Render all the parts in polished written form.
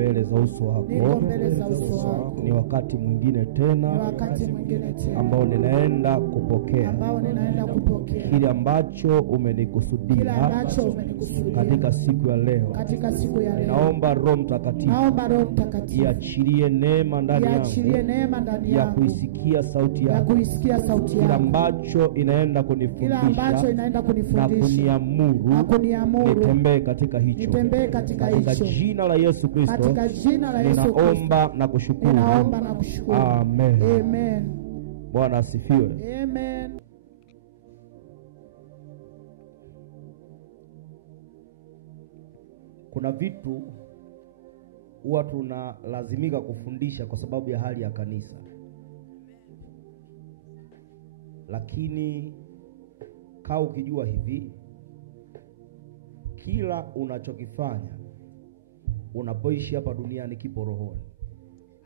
mbele za uso wako. Ni wakati mwingine tena ambao ninaenda kupokea kile ambacho umenikusudia katika siku ya leo. Naomba Roho Mtakatifu iachilie neema ndani yangu ya kuisikia sauti yako, kile ambacho inaenda kunifundisha na kuniamuru nitembee katika hicho. Katika jina la Yesu Kristo ninaomba na kushukuru. Amen. Bwana asifiwe. Amen. Kuna vitu huwa tunalazimika kufundisha kwa sababu ya hali ya kanisa. Lakini kaa ukijua hivi, kila unachokifanya unapoishi hapa duniani kipo rohoni.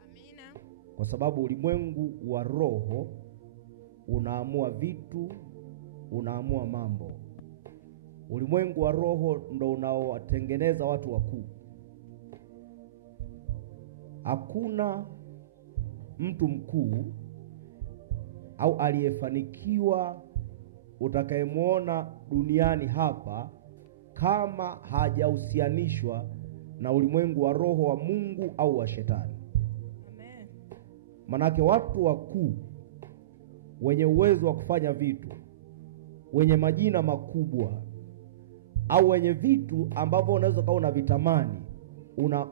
Amina. Kwa sababu ulimwengu wa roho unaamua vitu, unaamua mambo. Ulimwengu wa roho ndo unaowatengeneza watu wakuu. Hakuna mtu mkuu au aliyefanikiwa utakayemuona duniani hapa kama hajahusianishwa na ulimwengu wa roho wa Mungu au wa shetani. Amen. Manake watu wakuu wenye uwezo wa kufanya vitu, wenye majina makubwa, au wenye vitu ambavyo unaweza kuwa unavitamani,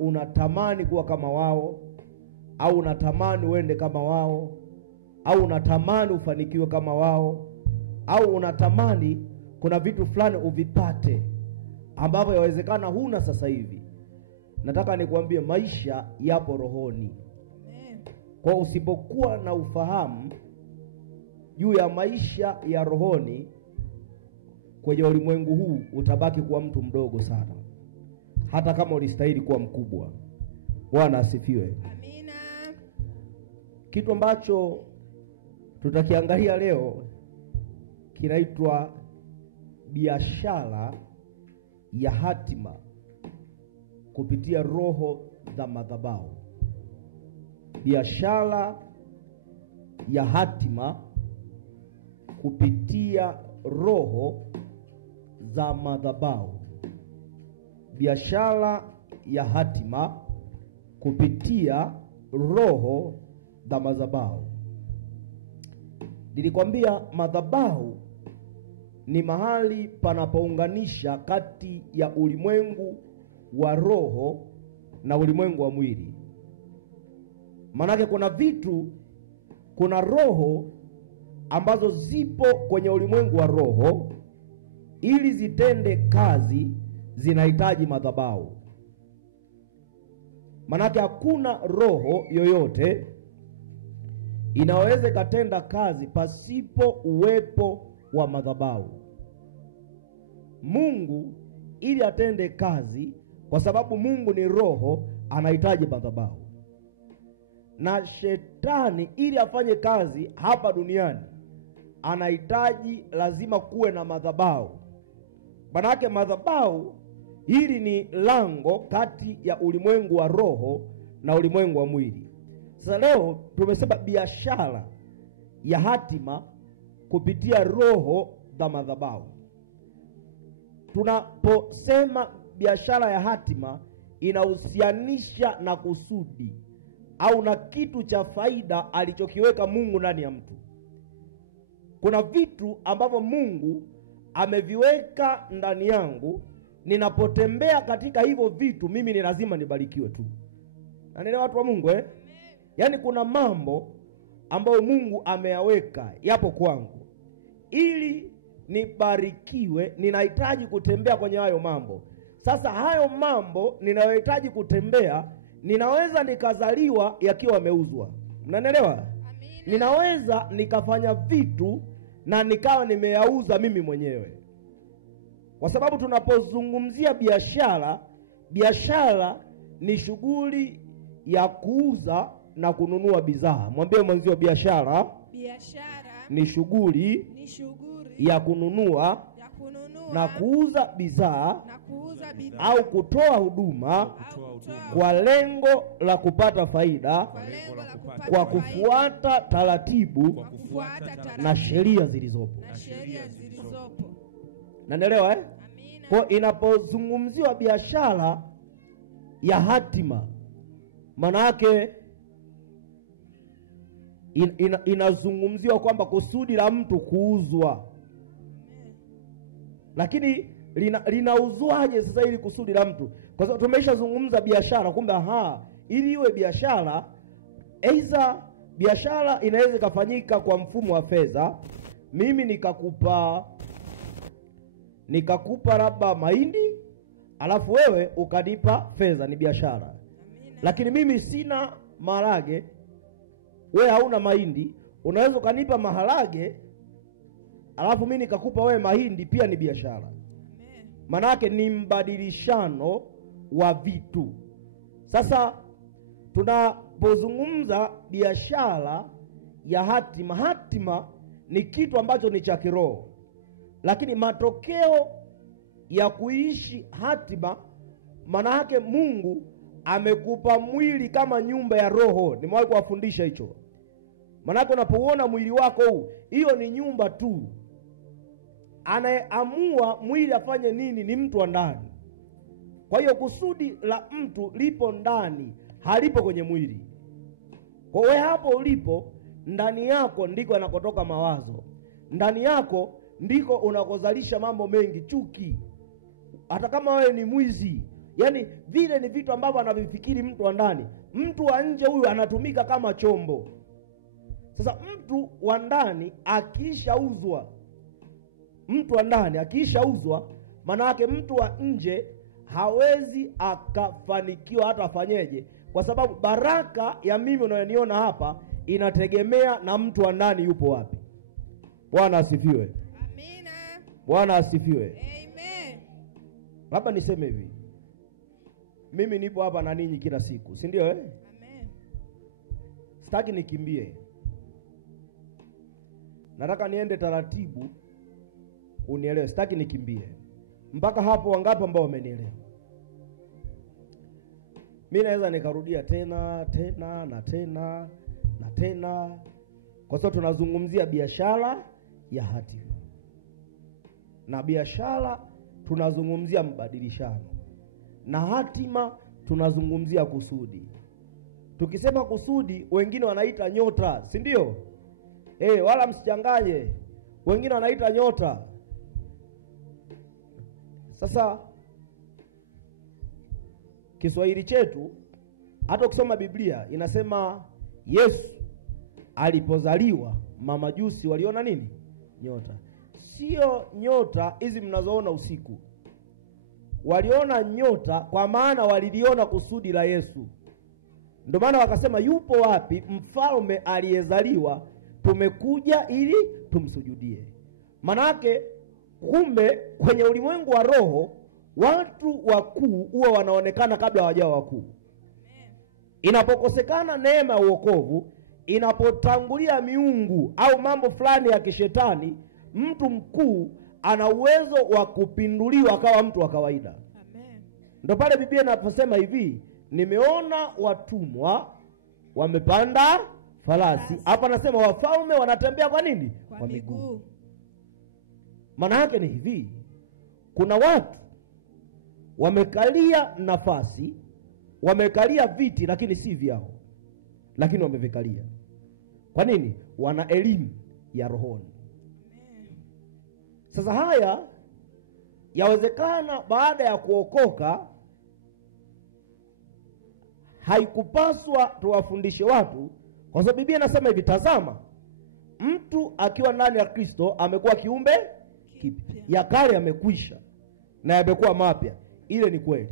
unatamani kuwa kama wao, au unatamani uende kama wao, au unatamani ufanikiwe kama wao, au unatamani kuna vitu fulani uvipate ambavyo yawezekana huna sasa hivi. Nataka nikwambie maisha yapo rohoni. Amen. Kwa usipokuwa na ufahamu juu ya maisha ya rohoni kwenye ulimwengu huu, utabaki kuwa mtu mdogo sana, hata kama ulistahili kuwa mkubwa. Bwana asifiwe. Amina. Kitu ambacho tutakiangalia leo kinaitwa biashara ya hatima kupitia roho za madhabahu. Biashara ya hatima kupitia roho za madhabahu. Biashara ya hatima kupitia roho za madhabahu. Nilikwambia madhabahu ni mahali panapounganisha kati ya ulimwengu wa roho na ulimwengu wa mwili. Manake kuna roho ambazo zipo kwenye ulimwengu wa roho, ili zitende kazi zinahitaji madhabahu. Manake hakuna roho yoyote inaweza katenda kazi pasipo uwepo wa madhabahu. Mungu ili atende kazi, kwa sababu Mungu ni roho, anahitaji madhabahu. Na shetani ili afanye kazi hapa duniani anahitaji lazima kuwe na madhabahu. Manake madhabahu hili ni lango kati ya ulimwengu wa roho na ulimwengu wa mwili. Sasa leo tumesema biashara ya hatima kupitia roho za madhabahu. Tunaposema biashara ya hatima, inahusianisha na kusudi au na kitu cha faida alichokiweka Mungu ndani ya mtu. Kuna vitu ambavyo Mungu ameviweka ndani yangu, ninapotembea katika hivyo vitu mimi ni lazima nibarikiwe tu. Naelewa watu wa Mungu Yaani kuna mambo ambayo Mungu ameyaweka yapo kwangu, ili nibarikiwe ninahitaji kutembea kwenye hayo mambo. Sasa hayo mambo ninayohitaji kutembea, ninaweza nikazaliwa yakiwa yameuzwa. Mnanielewa? Ninaweza nikafanya vitu na nikawa nimeyauza mimi mwenyewe. Kwa sababu tunapozungumzia biashara ni shughuli ya kuuza na kununua bidhaa. Mwambie mwenzio biashara ni shughuli ya kununua na kuuza bidhaa au kutoa huduma kwa lengo la kupata faida kwa kufuata taratibu na sheria zilizopo. Naelewa Kwa inapozungumziwa biashara ya hatima, maana yake inazungumziwa kwamba kusudi la mtu kuuzwa. Lakini linauzwaje sasa ili kusudi la mtu? Kwa sababu tumeshazungumza biashara, kumbe ili iwe biashara, aidha biashara inaweza kufanyika kwa mfumo wa fedha. Mimi nikakupa labda mahindi, alafu wewe ukanipa fedha, ni biashara. Lakini mimi sina maharage, wewe hauna mahindi, unaweza ukanipa maharage alafu mimi nikakupa wewe mahindi, pia ni biashara. Maana yake ni mbadilishano wa vitu. Sasa tunapozungumza biashara ya hatima ni kitu ambacho ni cha kiroho. Lakini matokeo ya kuishi hatima, maana yake Mungu amekupa mwili kama nyumba ya roho. Nimewahi kuwafundisha hicho. Maana yake unapoona mwili wako huu, hiyo ni nyumba tu. Anayeamua mwili afanye nini ni mtu wa ndani. Kwa hiyo kusudi la mtu lipo ndani, halipo kwenye mwili. Kwa hiyo hapo ulipo, ndani yako ndiko yanakotoka mawazo. Ndani yako ndiko unakozalisha mambo mengi, chuki. Hata kama wewe ni mwizi, yani vile ni vitu ambavyo anavifikiri mtu wa ndani. Mtu wa nje huyu anatumika kama chombo. Sasa mtu wa ndani akishauzwa, maana yake mtu wa nje hawezi akafanikiwa hata afanyeje, kwa sababu baraka ya mimi unayoniona hapa inategemea na mtu wa ndani yupo wapi. Bwana asifiwe. Amina. Bwana asifiwe. Amen. Labda niseme hivi, mimi nipo hapa na ninyi kila siku, si ndio Amen. Sitaki nikimbie, nataka niende taratibu, unielewe. Sitaki nikimbie. Mpaka hapo wangapi ambao wamenielewa? Mimi naweza nikarudia tena na tena, kwa sababu tunazungumzia biashara ya hatima. Na biashara tunazungumzia mbadilishano, na hatima tunazungumzia kusudi. Tukisema kusudi, wengine wanaita nyota, si ndio? Wala msichanganye, wengine wanaita nyota. Sasa Kiswahili chetu, hata ukisoma Biblia inasema Yesu alipozaliwa mamajusi waliona nini? Nyota. Sio nyota hizi mnazoona usiku. Waliona nyota kwa maana waliliona kusudi la Yesu. Ndio maana wakasema, yupo wapi mfalme aliyezaliwa? Tumekuja ili tumsujudie. Manake kumbe kwenye ulimwengu wa roho watu wakuu huwa wanaonekana kabla hawajawa wakuu. Inapokosekana neema ya wokovu, inapotangulia miungu au mambo fulani ya kishetani, mtu mkuu ana uwezo wa kupinduliwa akawa mtu wa kawaida. Ndio pale Biblia inaposema hivi, nimeona watumwa wamepanda farasi. Hapa nasema wafalme wanatembea kwa nini? Kwa miguu. Maana yake ni hivi, kuna watu wamekalia nafasi, wamekalia viti lakini si vyao, lakini wamevikalia. Kwa nini? Wana elimu ya rohoni. Sasa haya yawezekana baada ya kuokoka, haikupaswa tuwafundishe watu, kwa sababu Biblia inasema hivi, tazama mtu akiwa ndani ya Kristo amekuwa kiumbe kipya, ya kale yamekwisha na yamekuwa mapya. Ile ni kweli.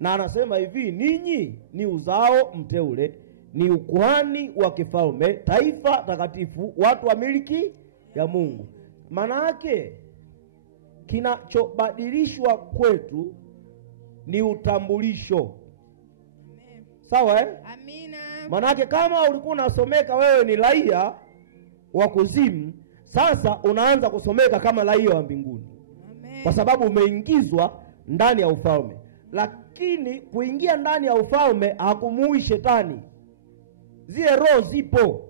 Na anasema hivi, ninyi ni uzao mteule, ni ukuhani wa kifalme, taifa takatifu, watu wa miliki ya Mungu. Maana yake kinachobadilishwa kwetu ni utambulisho. Sawa Amina. Maana yake kama ulikuwa unasomeka wewe ni raia wa kuzimu, sasa unaanza kusomeka kama raia wa mbinguni. Amen. kwa sababu umeingizwa ndani ya ufalme. Lakini kuingia ndani ya ufalme hakumuui shetani. Zile roho zipo,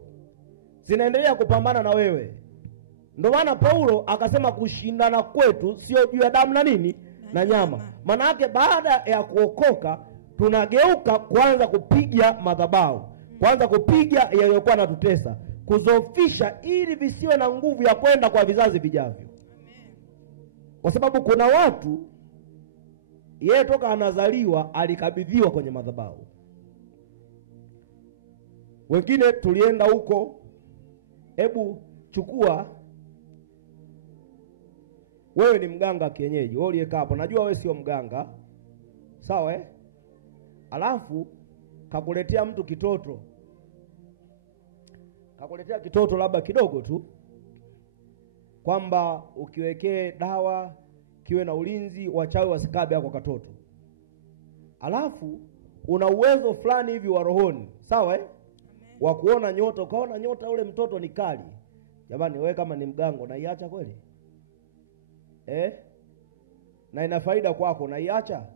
zinaendelea kupambana na wewe. Ndio maana Paulo akasema kushindana kwetu sio juu ya damu na nini na nyama. Maana yake baada ya kuokoka tunageuka kuanza kupiga madhabahu, kuanza kupiga yaliyokuwa yanatutesa, kuzofisha ili visiwe na nguvu ya kwenda kwa vizazi vijavyo. Kwa sababu kuna watu yeye toka anazaliwa alikabidhiwa kwenye madhabahu. Wengine tulienda huko, hebu chukua, wewe ni mganga kienyeji, wewe uliyekaa hapo, najua wewe sio mganga, sawa alafu kakuletea mtu kitoto, kakuletea kitoto labda kidogo tu, kwamba ukiwekee dawa kiwe na ulinzi, wachawi wasikabe hapo katoto. Alafu una uwezo fulani hivi wa rohoni, sawa wa kuona nyota, ukaona nyota ule mtoto ni kali. Jamani, wewe kama ni mgango na iacha kweli? Na ina faida kwako na iacha?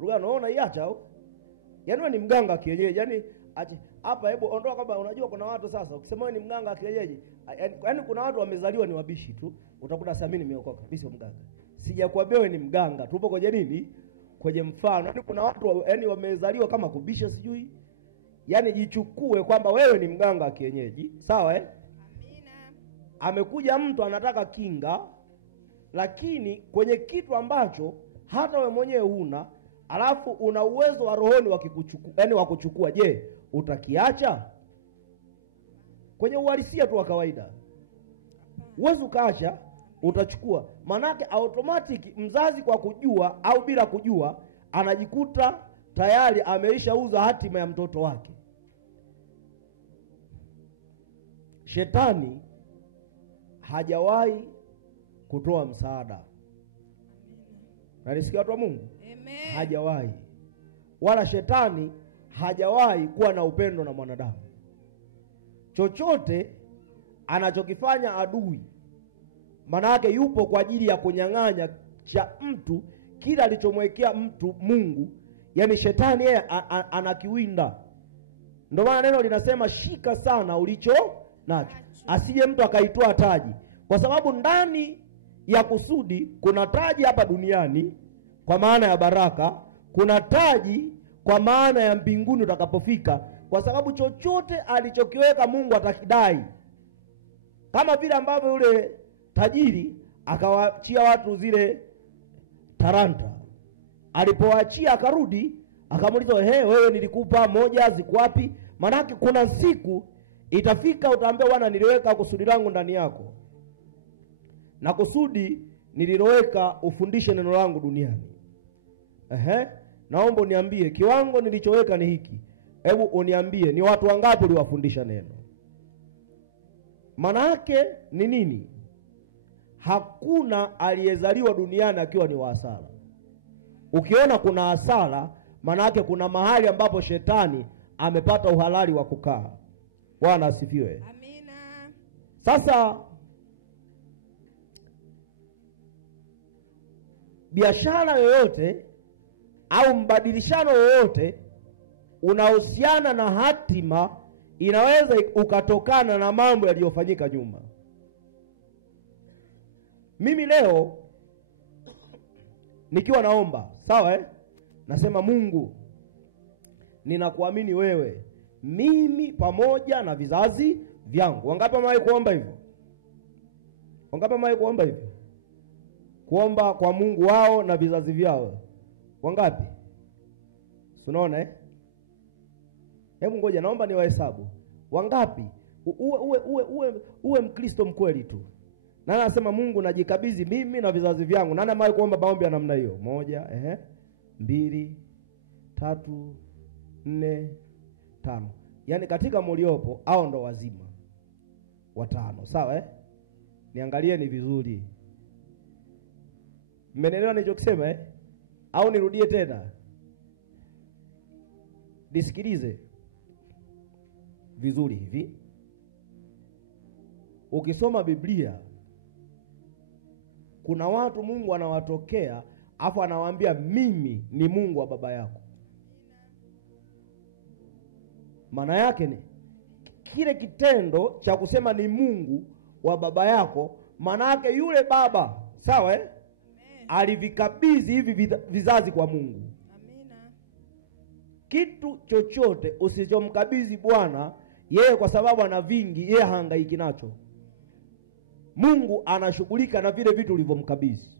Rugano unaona iacha au? Yaani wewe ni mganga kienyeji. Yaani hapa hebu ondoa kwamba unajua kuna watu sasa ukisema wewe ni mganga kienyeji, yaani kuna watu wamezaliwa ni wabishi tu. Utakuta sasa mimi nimeokoka, mimi sio mganga. Sijakwambia wewe ni mganga. Tupo kwenye nini? Kwenye mfano. Yaani kuna watu yaani wamezaliwa kama kubisha sijui. Yaani jichukue kwamba wewe ni mganga kienyeji, sawa Amina. Amekuja mtu anataka kinga, lakini kwenye kitu ambacho hata wewe mwenyewe huna, alafu una uwezo wa rohoni wa kikuchukua, yaani wa kuchukua, je, utakiacha? Kwenye uhalisia tu wa kawaida uwezo ukaacha, utachukua. Manake automatic mzazi kwa kujua au bila kujua anajikuta tayari ameishauza hatima ya mtoto wake. Shetani hajawahi kutoa msaada. Na nisikia watu wa Mungu? Amen. Hajawahi. Wala shetani hajawahi kuwa na upendo na mwanadamu. Chochote anachokifanya adui, maana yake yupo kwa ajili ya kunyang'anya cha mtu kila alichomwekea mtu Mungu. Yaani shetani yeye anakiwinda. Ndio maana neno linasema shika sana ulicho nacho, asije mtu akaitoa taji. Kwa sababu ndani ya kusudi kuna taji hapa duniani kwa maana ya baraka, kuna taji kwa maana ya mbinguni utakapofika. Kwa sababu chochote alichokiweka Mungu atakidai. Kama vile ambavyo yule tajiri akawaachia watu zile talanta, alipoachia akarudi akamuuliza, wewe nilikupa moja, ziko wapi? Manake kuna siku itafika utaambia, bwana niliweka kusudi langu ndani yako, na kusudi nililoweka ufundishe neno langu duniani. Naomba uniambie kiwango nilichoweka ni hiki. Hebu uniambie ni watu wangapi uliwafundisha neno? Manake ni nini? Hakuna aliyezaliwa duniani akiwa ni wa hasara. Ukiona kuna hasara, manake kuna mahali ambapo shetani amepata uhalali wa kukaa. Bwana asifiwe. Amina. Sasa biashara yoyote au mbadilishano yoyote unahusiana na hatima inaweza ukatokana na mambo yaliyofanyika nyuma. Mimi leo nikiwa naomba, sawa nasema Mungu, ninakuamini wewe, mimi pamoja na vizazi vyangu. Wangapi wamewahi kuomba hivyo? Wangapi wamewahi kuomba hivyo? Kuomba kwa Mungu wao na vizazi vyao. Wangapi? Unaona Hebu ngoja naomba niwahesabu. Wangapi? Uwe Mkristo mkweli tu. Nani anasema Mungu najikabidhi mimi na vizazi vyangu? Nani amewahi kuomba maombi ya namna hiyo? 1, 2, 3, 4, 5. Yaani katika mliopo hao ndo wazima 5, sawa Niangalieni vizuri. Mmenielewa nilichokisema au nirudie tena? Nisikilize vizuri hivi. ukisoma Biblia kuna watu Mungu anawatokea afu anawaambia mimi ni Mungu wa baba yako. Maana yake ni kile kitendo cha kusema ni Mungu wa baba yako, maana yake yule baba, sawa alivikabidhi hivi vizazi kwa Mungu. Amina. Kitu chochote usichomkabidhi Bwana, yeye kwa sababu ana vingi, yeye hahangaiki nacho. Mungu anashughulika na vile vitu ulivyomkabidhi.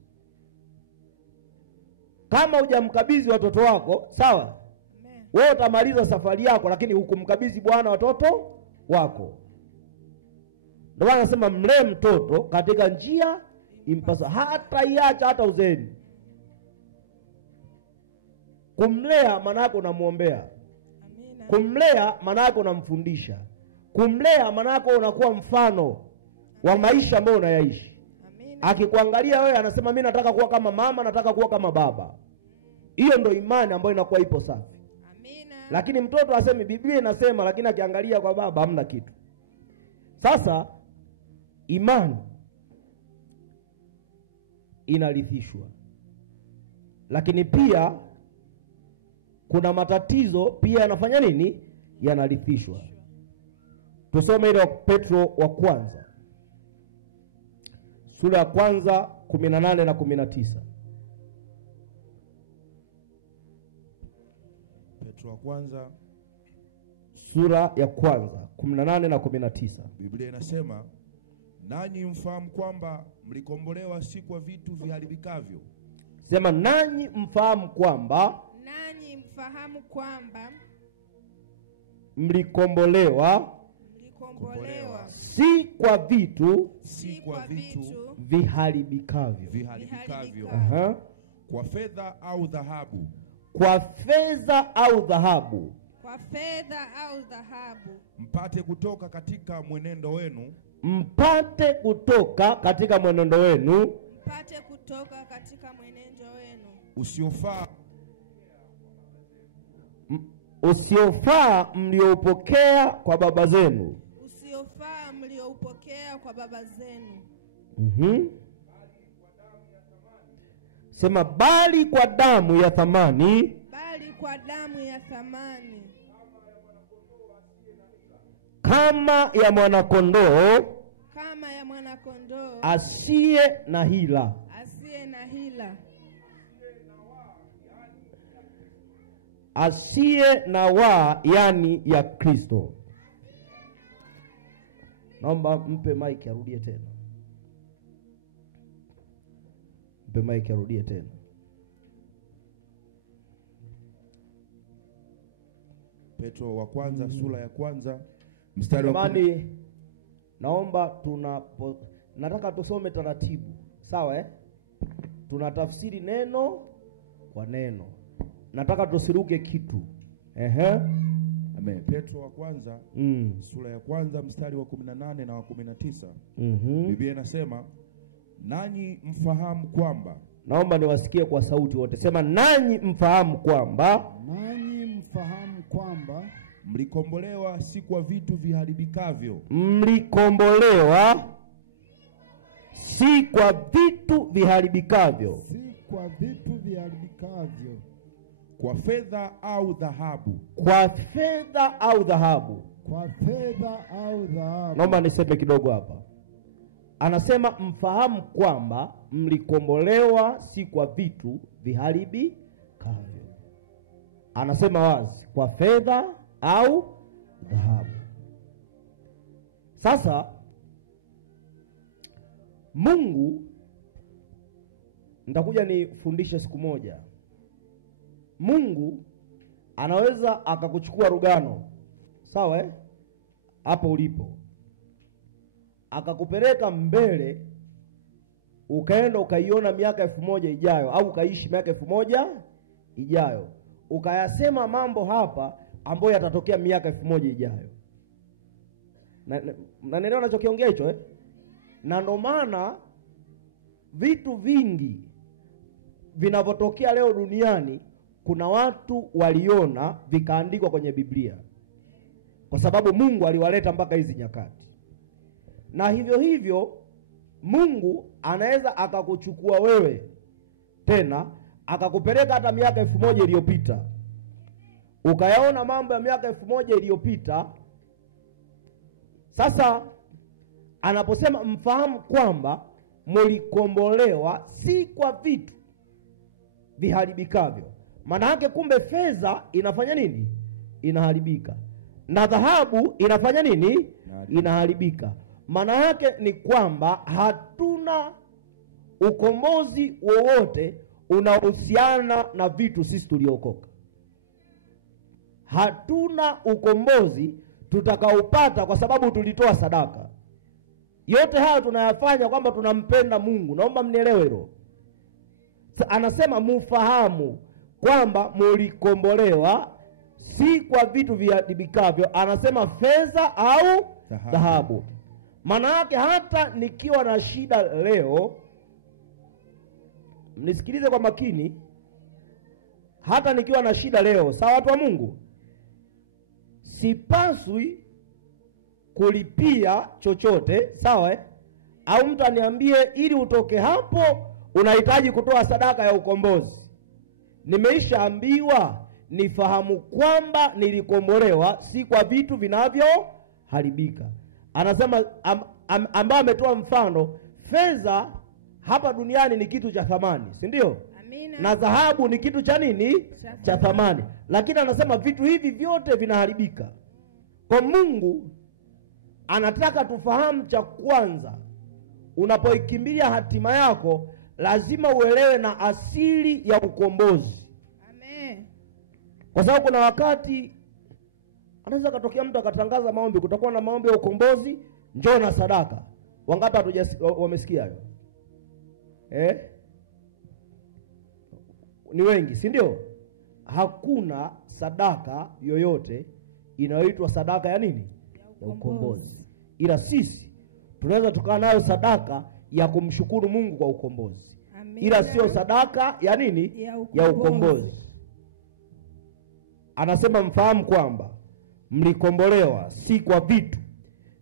Kama hujamkabidhi watoto wako, sawa, wewe utamaliza safari yako, lakini hukumkabidhi Bwana watoto wako. Ndio maana nasema mlee mtoto katika njia impasa, hata iacha hata uzeni. Kumlea maana yake unamuombea. Amina. Kumlea maana yake unamfundisha. Kumlea maana yake unakuwa mfano wa maisha ambayo unayaishi. Amina. Akikuangalia wewe anasema mimi nataka kuwa kama mama, nataka kuwa kama baba. Hiyo ndio imani ambayo inakuwa ipo safi. Amina. Lakini mtoto asemi Biblia inasema, lakini akiangalia kwa baba hamna kitu. Sasa imani inarithishwa, lakini pia kuna matatizo pia yanafanya nini? Yanarithishwa. Tusome ile Petro wa kwanza sura ya kwanza 18 na 19. Petro wa kwanza sura ya kwanza 18 na 19. Biblia inasema, nanyi mfahamu kwamba mlikombolewa si kwa vitu viharibikavyo. Sema nanyi mfahamu kwamba mlikombolewa si kwa vitu viharibikavyo. Kwa fedha au dhahabu. Kwa fedha au dhahabu. Mpate kutoka katika mwenendo wenu. Usiofaa mlioupokea kwa baba zenu. Sema bali kwa damu ya thamani. Kama ya mwanakondoo asiye na hila. Asiye na waa, yani ya Kristo. Naomba mpe Mike arudie tena. Mpe Mike arudie tena. Petro wa kwanza sura ya kwanza mstari wa Jamani, naomba nataka tusome taratibu. Sawa tunatafsiri neno kwa neno. Nataka tusiruke kitu. Amen. Petro wa kwanza sura ya kwanza mstari wa 18 na wa 19. Biblia inasema, nanyi mfahamu kwamba. Naomba niwasikie kwa sauti wote. Sema nanyi mfahamu kwamba. Mlikombolewa si kwa vitu viharibikavyo. Mlikombolewa si kwa vitu viharibikavyo. Kwa fedha au dhahabu. Naomba niseme kidogo hapa. Anasema mfahamu kwamba mlikombolewa si kwa vitu viharibikavyo. Anasema wazi, kwa fedha au dhahabu. Sasa Mungu, nitakuja nifundishe siku moja. Mungu anaweza akakuchukua Rugano, sawa hapo ulipo, akakupeleka mbele, ukaenda ukaiona miaka 1000 ijayo, au ukaishi miaka 1000 ijayo, ukayasema mambo hapa ambayo yatatokea miaka 1000 ijayo. Na neno anachokiongea hicho Na ndo maana vitu vingi vinavyotokea leo duniani kuna watu waliona vikaandikwa kwenye Biblia, kwa sababu Mungu aliwaleta mpaka hizi nyakati. Na hivyo hivyo Mungu anaweza akakuchukua wewe tena akakupeleka hata miaka 1000 iliyopita, ukayaona mambo ya miaka 1000 iliyopita. Sasa anaposema mfahamu kwamba mlikombolewa si kwa vitu viharibikavyo, maana yake kumbe fedha inafanya nini? Inaharibika. Na dhahabu inafanya nini? Inaharibika. Maana yake ni kwamba hatuna ukombozi wowote unaohusiana na vitu sisi tuliokoka. Hatuna ukombozi tutakaopata kwa sababu tulitoa sadaka. Yote haya tunayafanya kwamba tunampenda Mungu. Naomba mnielewe hilo. Anasema mufahamu kwamba mlikombolewa si kwa vitu viharibikavyo, anasema fedha au dhahabu. Maana yake hata nikiwa na shida leo, mnisikilize kwa makini, hata nikiwa na shida leo, sawa watu wa Mungu, sipaswi kulipia chochote, sawa au mtu aniambie ili utoke hapo unahitaji kutoa sadaka ya ukombozi. Nimeishaambiwa nifahamu kwamba nilikombolewa si kwa vitu vinavyoharibika. Anasema ambao ametoa mfano, fedha hapa duniani ni kitu cha thamani, si ndio? Amina. Na dhahabu ni kitu cha nini? Cha thamani. Lakini anasema vitu hivi vyote vinaharibika. Kwa Mungu anataka tufahamu, cha kwanza, unapoikimbilia hatima yako lazima uelewe na asili ya ukombozi. Amen. Kwa sababu kuna wakati anaweza katokea mtu akatangaza maombi, kutakuwa na maombi ya ukombozi, njoo na sadaka. Wangapi wamesikia hayo? Ni wengi, si ndio? Hakuna sadaka yoyote inayoitwa sadaka ya nini? Ya ukombozi. Ila sisi tunaweza tukawa nayo sadaka ya kumshukuru Mungu kwa ukombozi. Amina. Ila sio sadaka ya nini? Ya ukombozi. Anasema mfahamu kwamba mlikombolewa si kwa vitu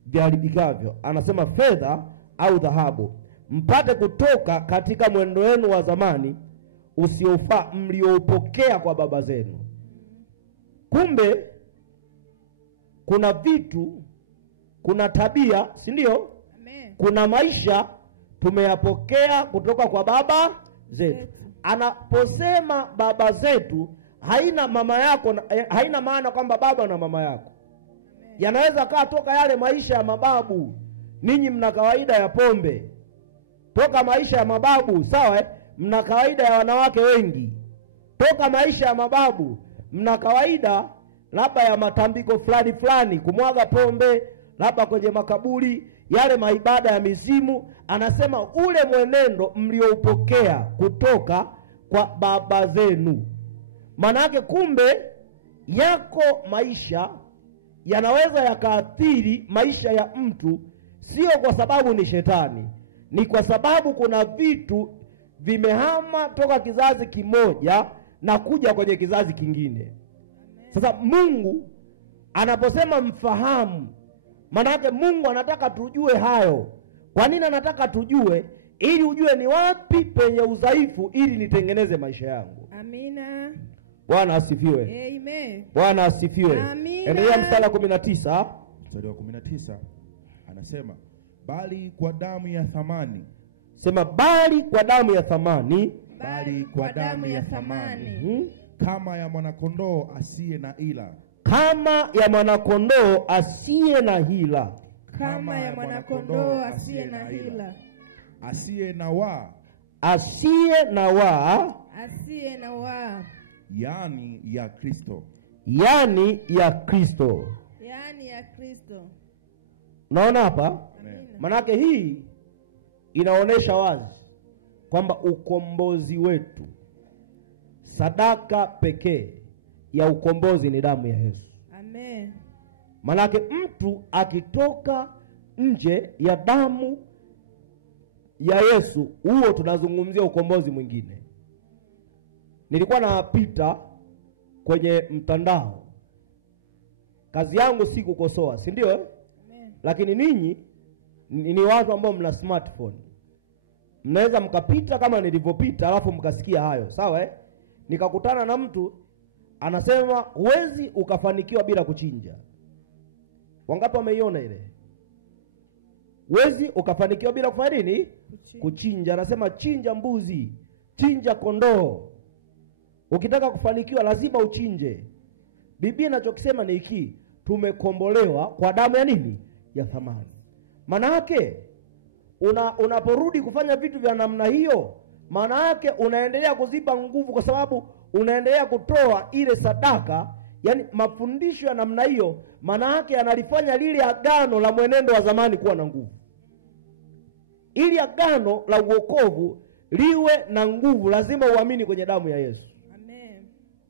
viharibikavyo, anasema fedha au dhahabu, mpate kutoka katika mwendo wenu wa zamani usiofaa mlioupokea kwa baba zenu. Kumbe kuna vitu, kuna tabia, si ndio? Kuna maisha tumeyapokea kutoka kwa baba zetu. Anaposema baba zetu, haina mama yako, haina maana kwamba baba na mama yako. Yanaweza kaa toka yale maisha ya mababu. Ninyi mna kawaida ya pombe, toka maisha ya mababu, sawa mna kawaida ya wanawake wengi. Toka maisha ya mababu mna kawaida labda ya matambiko fulani fulani, kumwaga pombe labda kwenye makaburi, yale maibada ya mizimu. Anasema ule mwenendo mlioupokea kutoka kwa baba zenu. Maana yake kumbe yako maisha yanaweza yakaathiri maisha ya mtu, sio kwa sababu ni shetani, ni kwa sababu kuna vitu vimehama toka kizazi kimoja na kuja kwenye kizazi kingine. Sasa Mungu anaposema mfahamu, maana yake Mungu anataka tujue hayo. Kwa nini anataka tujue? Ili ujue ni wapi penye udhaifu, ili nitengeneze maisha yangu. Amina. Bwana asifiwe. Amen. Bwana asifiwe. Amina. Endelea mstari wa 19. Mstari wa 19 anasema bali kwa damu ya thamani. Sema bali kwa damu ya thamani. Bali kwa damu ya thamani. Kama ya mwanakondoo asiye na ila. Kama ya mwanakondoo asiye na hila. Kama ya mwanakondoo asiye na hila. Asiye na waa. Asiye na waa. Asiye na waa. Yani ya Kristo. Yani ya Kristo. Yani ya Kristo. Unaona hapa? Manake hii inaonesha wazi kwamba ukombozi wetu, sadaka pekee ya ukombozi ni damu ya Yesu. Amen. Manake mtu akitoka nje ya damu ya Yesu, huo tunazungumzia ukombozi mwingine. Nilikuwa napita kwenye mtandao, kazi yangu si kukosoa, si ndio? Lakini ninyi ni watu ambao mna smartphone, mnaweza mkapita kama nilivyopita alafu mkasikia hayo, sawa Nikakutana na mtu anasema huwezi ukafanikiwa bila kuchinja. Wangapi wameiona ile? Huwezi ukafanikiwa bila kufanya nini? Kuchinja. Anasema chinja mbuzi, chinja kondoo. Ukitaka kufanikiwa lazima uchinje. Biblia inachokisema ni hiki, tumekombolewa kwa damu ya nini? Ya thamani. Maana yake unaporudi kufanya vitu vya namna hiyo, maana yake unaendelea kuzipa nguvu, kwa sababu unaendelea kutoa ile sadaka. Yani mafundisho ya namna hiyo maana yake analifanya lile agano la mwenendo wa zamani kuwa na nguvu. Ili agano la uokovu liwe na nguvu, lazima uamini kwenye damu ya Yesu. Amen.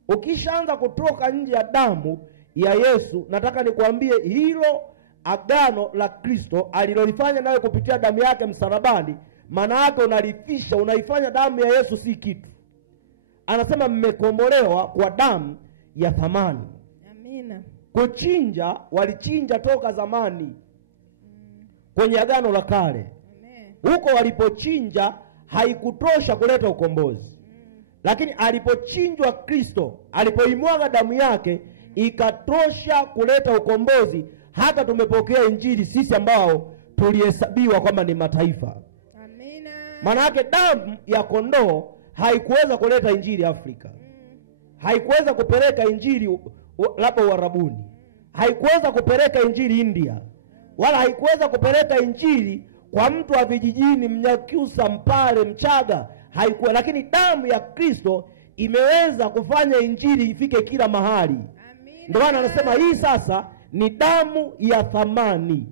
Ukishaanza kutoka nje ya damu ya Yesu, nataka nikwambie hilo agano la Kristo alilolifanya nawe kupitia damu yake msalabani, maana yake unalifisha, unaifanya damu ya Yesu si kitu. Anasema mmekombolewa kwa damu ya thamani. Amina. Kuchinja, walichinja toka zamani kwenye agano la kale. Huko walipochinja haikutosha kuleta ukombozi. Lakini alipochinjwa Kristo, alipoimwaga damu yake, ikatosha kuleta ukombozi. Hata tumepokea injili sisi ambao tulihesabiwa kwamba ni mataifa. Amina. Maana yake damu ya kondoo haikuweza kuleta injili Afrika. Haikuweza kupeleka injili labda Uarabuni. Haikuweza kupeleka injili India. Wala haikuweza kupeleka injili kwa mtu wa vijijini, Mnyakyusa, Mpare, Mchaga. Haikuwa. Lakini damu ya Kristo imeweza kufanya injili ifike kila mahali. Ndio maana anasema hii sasa ni damu ya thamani.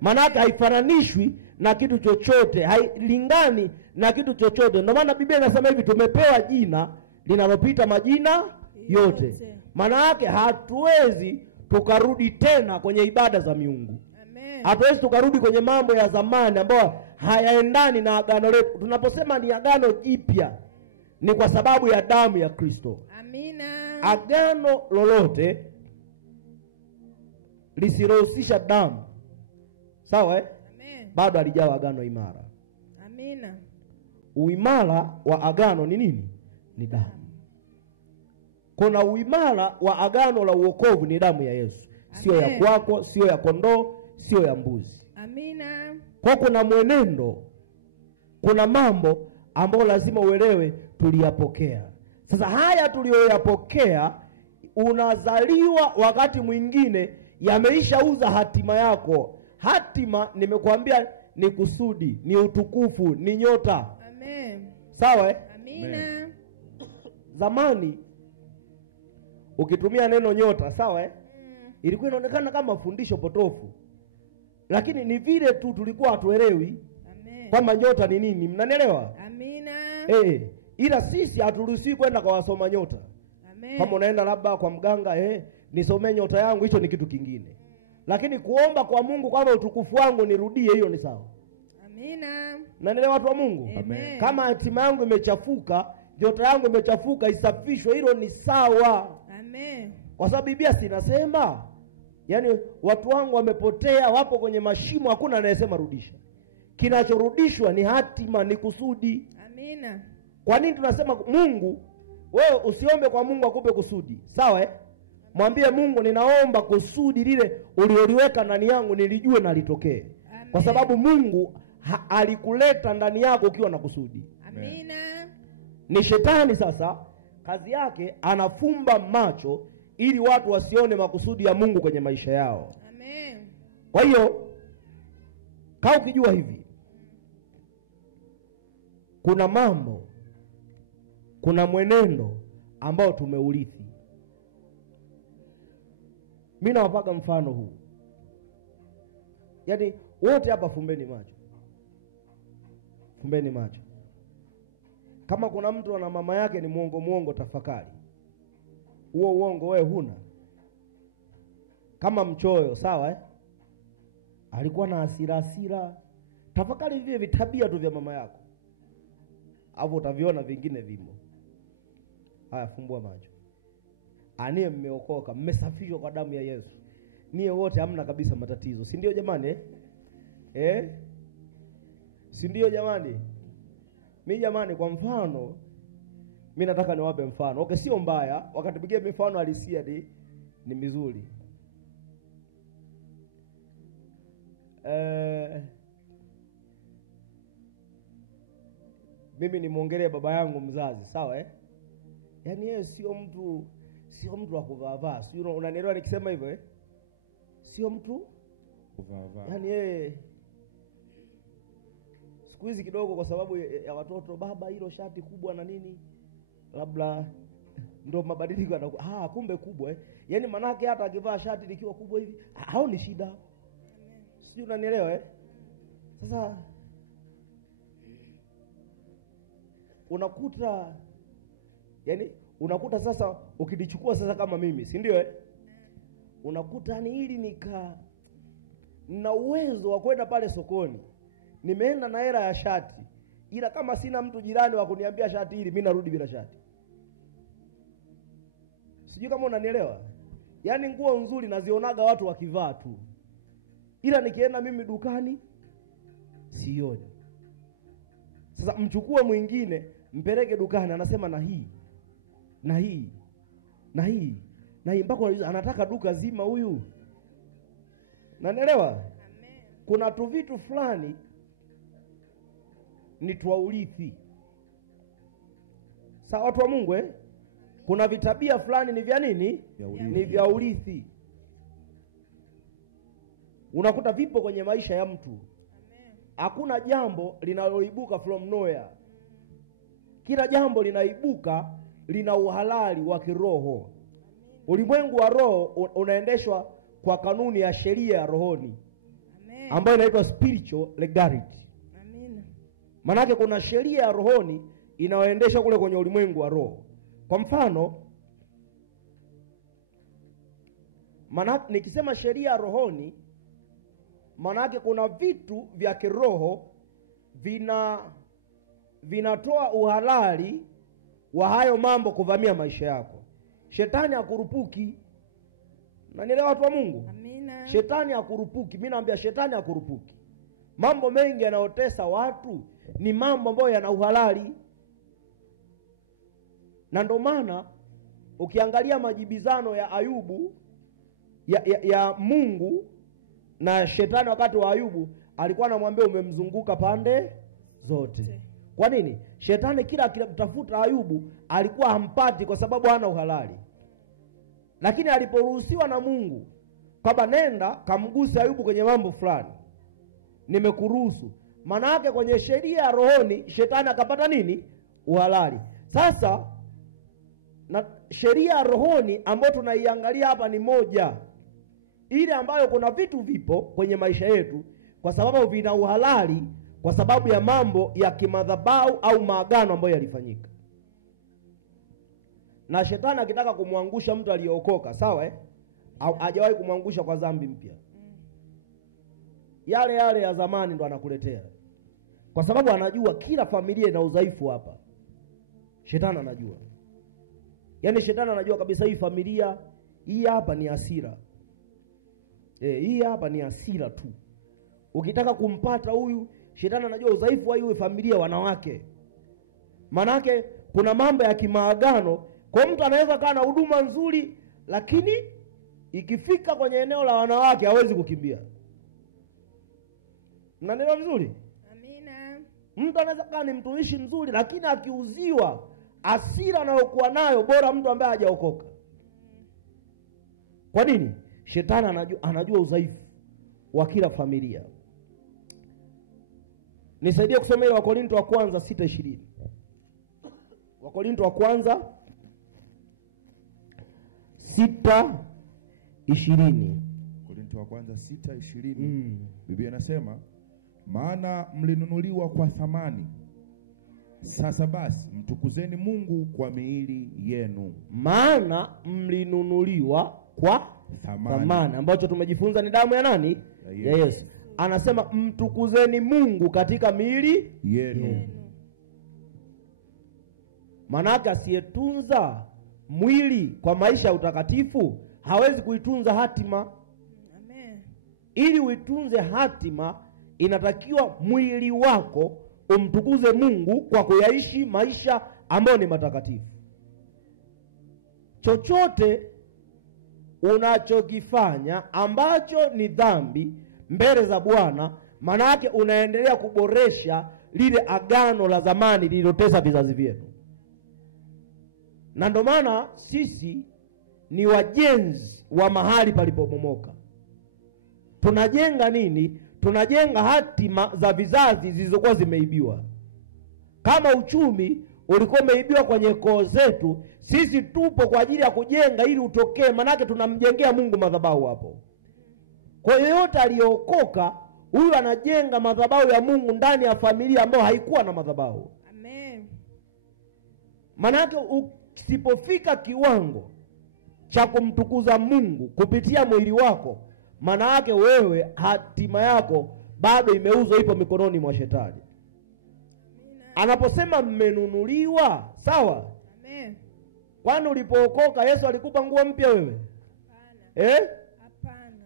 Maana haifananishwi na kitu chochote, hailingani na kitu chochote. Ndio maana Biblia inasema hivi, tumepewa jina linalopita majina yote. Maana yake hatuwezi tukarudi tena kwenye ibada za miungu. Amen. Hatuwezi tukarudi kwenye mambo ya zamani ambayo hayaendani na agano letu. Tunaposema ni agano jipya, ni kwa sababu ya damu ya Kristo. Amina. Agano lolote lisilohusisha damu, sawa Amen, bado halijawa agano imara. Amina. Uimara wa agano ni nini? Ni damu. Kuna uimara wa agano la uokovu ni damu ya Yesu. Sio ya kwako, sio ya kondoo, sio ya mbuzi. Amina. Kwa kuna mwenendo, kuna mambo ambayo lazima uelewe tuliyapokea. Sasa haya tuliyoyapokea, unazaliwa wakati mwingine yameishauza hatima yako. Hatima nimekuambia ni kusudi, ni utukufu, ni nyota. Amen. Sawa Amina. Zamani ukitumia neno nyota, sawa ilikuwa inaonekana kama fundisho potofu. Lakini ni vile tu tulikuwa hatuelewi kwamba nyota ni nini. Mnanielewa? Amina. Ila sisi haturuhusiwi kwenda kwa wasoma nyota. Amen. Kama unaenda labda kwa mganga, nisomee nyota yangu, hicho ni kitu kingine. Lakini kuomba kwa Mungu kwamba utukufu wangu nirudie, hiyo ni sawa. Amina. Mnanielewa watu wa Mungu? Amen. Kama hatima yangu imechafuka, nyota yangu imechafuka, isafishwe, hilo ni sawa. Amen. Kwa sababu Biblia sinasema, yani watu wangu wamepotea, wapo kwenye mashimo, hakuna anayesema rudisha. Kinachorudishwa ni hatima, ni kusudi. Amina. Kwa nini tunasema Mungu, wewe usiombe kwa Mungu akupe kusudi? Sawa Mwambie Mungu, ninaomba kusudi lile ulioliweka ndani yangu nilijue na litokee. Kwa sababu Mungu alikuleta ndani yako ukiwa na kusudi. Amina. Ni shetani sasa kazi yake anafumba macho ili watu wasione makusudi ya Mungu kwenye maisha yao. Amen. Kwa hiyo kama ukijua hivi, kuna mambo, kuna mwenendo ambao tumeurithi. Mimi nawapaka mfano huu. Yaani wote hapa fumbeni macho. Fumbeni macho. Kama kuna mtu ana mama yake ni muongo, tafakari. Huo uongo wewe huna. Kama mchoyo, sawa alikuwa na hasira. Tafakari vile vitabia tu vya mama yako. Hapo utaviona vingine vimo. Haya, fumbua macho. Anie mmeokoka, mmesafishwa kwa damu ya Yesu. Nie wote hamna kabisa matatizo. Si ndio jamani Si ndio jamani? Mimi jamani, kwa mfano mimi nataka niwape mfano. Okay, sio mbaya, wakati mwingine mifano halisia ni mizuri. Mimi nimuongelee baba yangu mzazi, sawa Yaani yeye sio mtu wa kuvaa. Sio, unanielewa nikisema hivyo Sio mtu kuvaa. Yaani yeye siku hizi kidogo kwa sababu ya watoto, baba hilo shati kubwa na nini, labda ndio mabadiliko yanakuwa kumbe kubwa Yaani manake hata akivaa shati likiwa kubwa hivi haoni shida. Sio, unanielewa Sasa unakuta sasa ukilichukua sasa kama mimi, si ndio unakuta ni hili nina uwezo wa kwenda pale sokoni, nimeenda na hela ya shati, ila kama sina mtu jirani wa kuniambia shati hili, mimi narudi bila shati. Sijui kama unanielewa. Yaani nguo nzuri nazionaga watu wakivaa tu, ila nikienda mimi dukani sioni. Sasa mchukue mwingine mpeleke dukani, anasema na hii mpaka anataka duka zima huyu. Nanielewa? Kuna tu vitu fulani ni twaurithi. Sawa watu wa Mungu Kuna vitabia fulani ni vya nini? Ni vya urithi. Unakuta vipo kwenye maisha ya mtu. Hakuna jambo linaloibuka from nowhere. Kila jambo linaibuka lina uhalali wa kiroho. Ulimwengu wa roho unaendeshwa kwa kanuni ya sheria ya rohoni, ambayo inaitwa spiritual legality. Manake kuna sheria ya rohoni inayoendeshwa kule kwenye ulimwengu wa roho. Kwa mfano, manake nikisema sheria ya rohoni, manake kuna vitu vya kiroho vinatoa uhalali wa hayo mambo kuvamia maisha yako. Shetani hakurupuki. Unanielewa watu wa Mungu? Amina. Shetani hakurupuki. Mimi naambia shetani hakurupuki. Mambo mengi yanayotesa watu ni mambo ambayo yana uhalali. Na ndio maana ukiangalia majibizano ya Ayubu ya Mungu na shetani wakati wa Ayubu, alikuwa anamwambia umemzunguka pande zote. Kwa nini? Shetani kila akitafuta Ayubu alikuwa hampati kwa sababu hana uhalali. Lakini aliporuhusiwa na Mungu kwamba nenda kamguse Ayubu kwenye mambo fulani, nimekuruhusu, maana yake kwenye sheria ya rohoni shetani akapata nini? Uhalali. Sasa na sheria ya rohoni ambayo tunaiangalia hapa ni moja, ile ambayo kuna vitu vipo kwenye maisha yetu kwa sababu vina uhalali kwa sababu ya mambo ya kimadhabahu au maagano ambayo yalifanyika. Na shetani akitaka kumwangusha mtu aliyeokoka, sawa au hajawahi kumwangusha kwa dhambi mpya, yale ya zamani ndo anakuletea, kwa sababu anajua kila familia ina udhaifu hapa. Shetani anajua. Yaani shetani anajua kabisa hii familia hii hapa ni hasira. Hii hapa ni hasira tu. Ukitaka kumpata huyu, shetani anajua udhaifu wa hiyo familia wanawake. Manake kuna mambo ya kimaagano, kwa mtu anaweza kaa na huduma nzuri lakini ikifika kwenye eneo la wanawake hawezi kukimbia. Mnaelewa vizuri? Amina. Mtu anaweza kaa ni mtumishi mzuri lakini akiuziwa hasira anayokuwa nayo, bora mtu ambaye hajaokoka. Kwa nini? Shetani anajua udhaifu wa kila familia. Nisaidie kusoma ile Wakorintho wa kwanza 6:20. Wakorintho wa kwanza 6:20. Wakorintho wa kwanza 6:20. Biblia inasema, maana mlinunuliwa kwa thamani. Sasa basi mtukuzeni Mungu kwa miili yenu. Maana mlinunuliwa kwa thamani, ambacho tumejifunza ni damu ya nani? Ya Yesu. Anasema mtukuzeni Mungu katika miili yenu. Manaka asiyetunza mwili kwa maisha ya utakatifu hawezi kuitunza hatima. Amen. Ili uitunze hatima inatakiwa mwili wako umtukuze Mungu kwa kuyaishi maisha ambayo ni matakatifu. Chochote unachokifanya ambacho ni dhambi mbele za Bwana, maana yake unaendelea kuboresha lile agano la zamani lililotesa vizazi vyetu. Na ndio maana sisi ni wajenzi wa mahali palipobomoka. Tunajenga nini? Tunajenga hatima za vizazi zilizokuwa zimeibiwa. Kama uchumi ulikuwa umeibiwa kwenye koo zetu, sisi tupo kwa ajili ya kujenga ili utokee, manake tunamjengea Mungu madhabahu hapo. Kwa yoyote aliyeokoka, huyu anajenga madhabahu ya Mungu ndani ya familia ambayo haikuwa na madhabahu. Amen. Manake usipofika kiwango cha kumtukuza Mungu kupitia mwili wako, maana yake wewe hatima yako bado imeuzwa, ipo mikononi mwa shetani. Anaposema mmenunuliwa, sawa? Amen. Kwani ulipookoka Yesu alikupa nguo mpya wewe? Hapana. Hapana.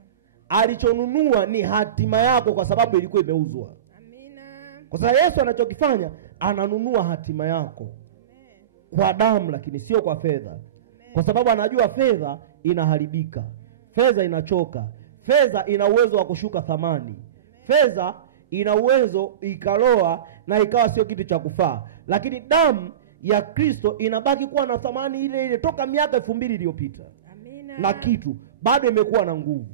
Alichonunua ni hatima yako, kwa sababu ilikuwa imeuzwa. Amina. Kwa sababu Yesu anachokifanya, ananunua hatima yako. Amen. Kwa damu, lakini sio kwa fedha. Kwa sababu anajua fedha inaharibika, fedha inachoka, fedha ina uwezo wa kushuka thamani, fedha ina uwezo ikaloa na ikawa sio kitu cha kufaa. Lakini damu ya Kristo inabaki kuwa na thamani ile ile toka miaka 2000 iliyopita. Amina. Na kitu bado imekuwa na nguvu.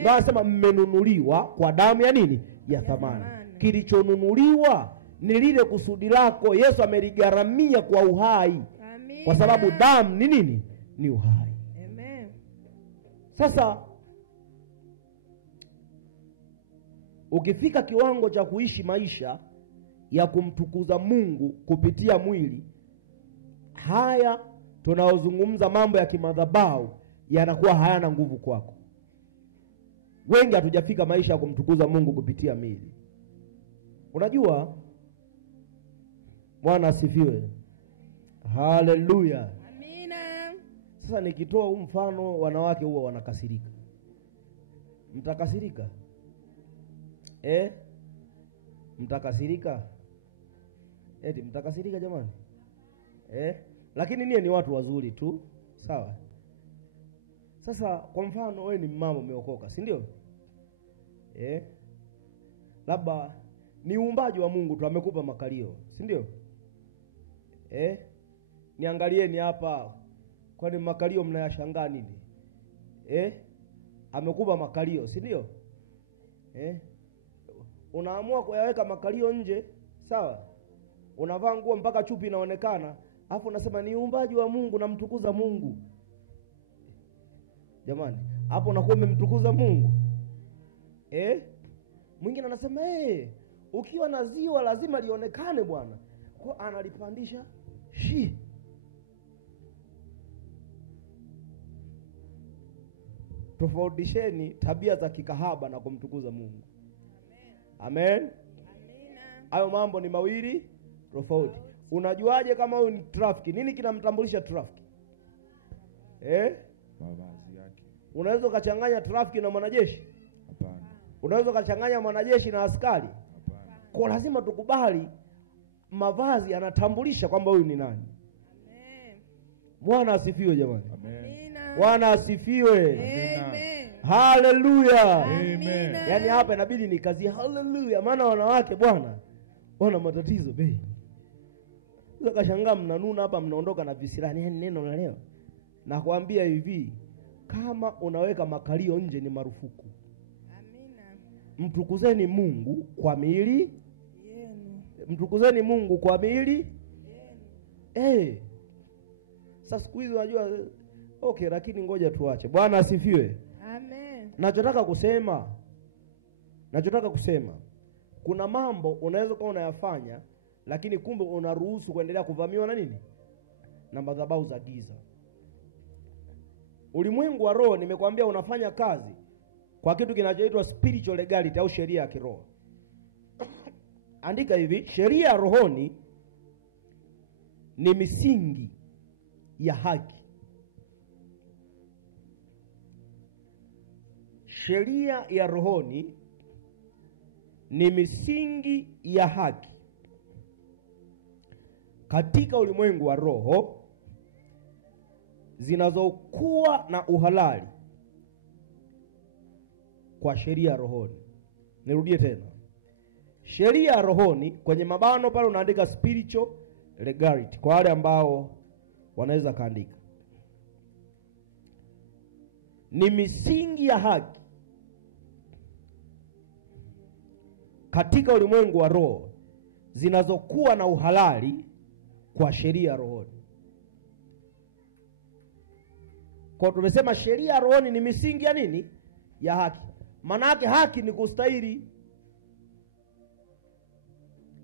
Ndio anasema mmenunuliwa kwa damu ya nini? Ya thamani. Kilichonunuliwa ni lile kusudi lako. Yesu ameligharamia kwa uhai. Amina. Kwa sababu damu ni nini? Ni uhai. Amen. Sasa ukifika kiwango cha kuishi maisha ya kumtukuza Mungu kupitia mwili, haya tunaozungumza mambo ya kimadhabahu yanakuwa hayana nguvu kwako. Wengi hatujafika maisha ya kumtukuza Mungu kupitia mwili. Unajua, Bwana asifiwe. Haleluya. Amina. Sasa nikitoa huu mfano, wanawake huwa wanakasirika. Mtakasirika? Mtakasirika? Eti mtakasirika jamani? Lakini nie ni watu wazuri tu, sawa? Sasa kwa mfano wewe ni mama umeokoka, si ndio? Labda ni uumbaji wa Mungu tu, amekupa makalio, si ndio? Niangalieni hapa, kwani makalio mnayashangaa nini? Amekupa makalio, si ndio? Unaamua kuyaweka makalio nje, sawa? Unavaa nguo mpaka chupi inaonekana, afu unasema ni uumbaji wa Mungu, namtukuza Mungu. Jamani, hapo unakuwa umemtukuza Mungu? Mwingine anasema ukiwa na ziwa lazima lionekane bwana. Kwa analipandisha Tofautisheni tabia za kikahaba na kumtukuza Mungu. Amen. Amen. Hayo mambo ni mawili tofauti. Unajuaje kama huyu ni trafiki? Nini kinamtambulisha trafiki? Mavazi yake. Unaweza ukachanganya trafiki na mwanajeshi? Hapana. Unaweza ukachanganya mwanajeshi na askari? Hapana. Kwa lazima tukubali mavazi yanatambulisha kwamba huyu ni nani. Amen. Bwana asifiwe jamani. Amen. Bwana asifiwe. Amen. Haleluya. Amen. Yaani hapa inabidi ni kazi haleluya, maana wanawake bwana wana matatizo bei. Ukashangaa mnanuna hapa, mnaondoka na visirani, neno la leo. Nakwambia hivi, kama unaweka makalio nje ni marufuku. Amina. Mtukuzeni Mungu kwa miili yenu. Mtukuzeni Mungu kwa miili yenu. Sasa siku hizi unajua okay, lakini ngoja tuache. Bwana asifiwe. Amen. Nachotaka kusema kuna mambo unaweza kuwa unayafanya, lakini kumbe unaruhusu kuendelea kuvamiwa na nini? Na madhabahu za giza. Ulimwengu wa roho, nimekwambia unafanya kazi kwa kitu kinachoitwa spiritual legality au sheria ya kiroho. Andika hivi, sheria ya rohoni ni misingi ya haki. Sheria ya rohoni ni misingi ya haki katika ulimwengu wa roho zinazokuwa na uhalali kwa sheria ya rohoni. Nirudie tena. Sheria ya rohoni, kwenye mabano pale unaandika spiritual legality kwa wale ambao wanaweza kaandika. Ni misingi ya haki katika ulimwengu wa roho zinazokuwa na uhalali kwa sheria ya rohoni. Kwa tumesema sheria ya rohoni ni misingi ya nini? Ya haki. Maana yake haki ni kustahili.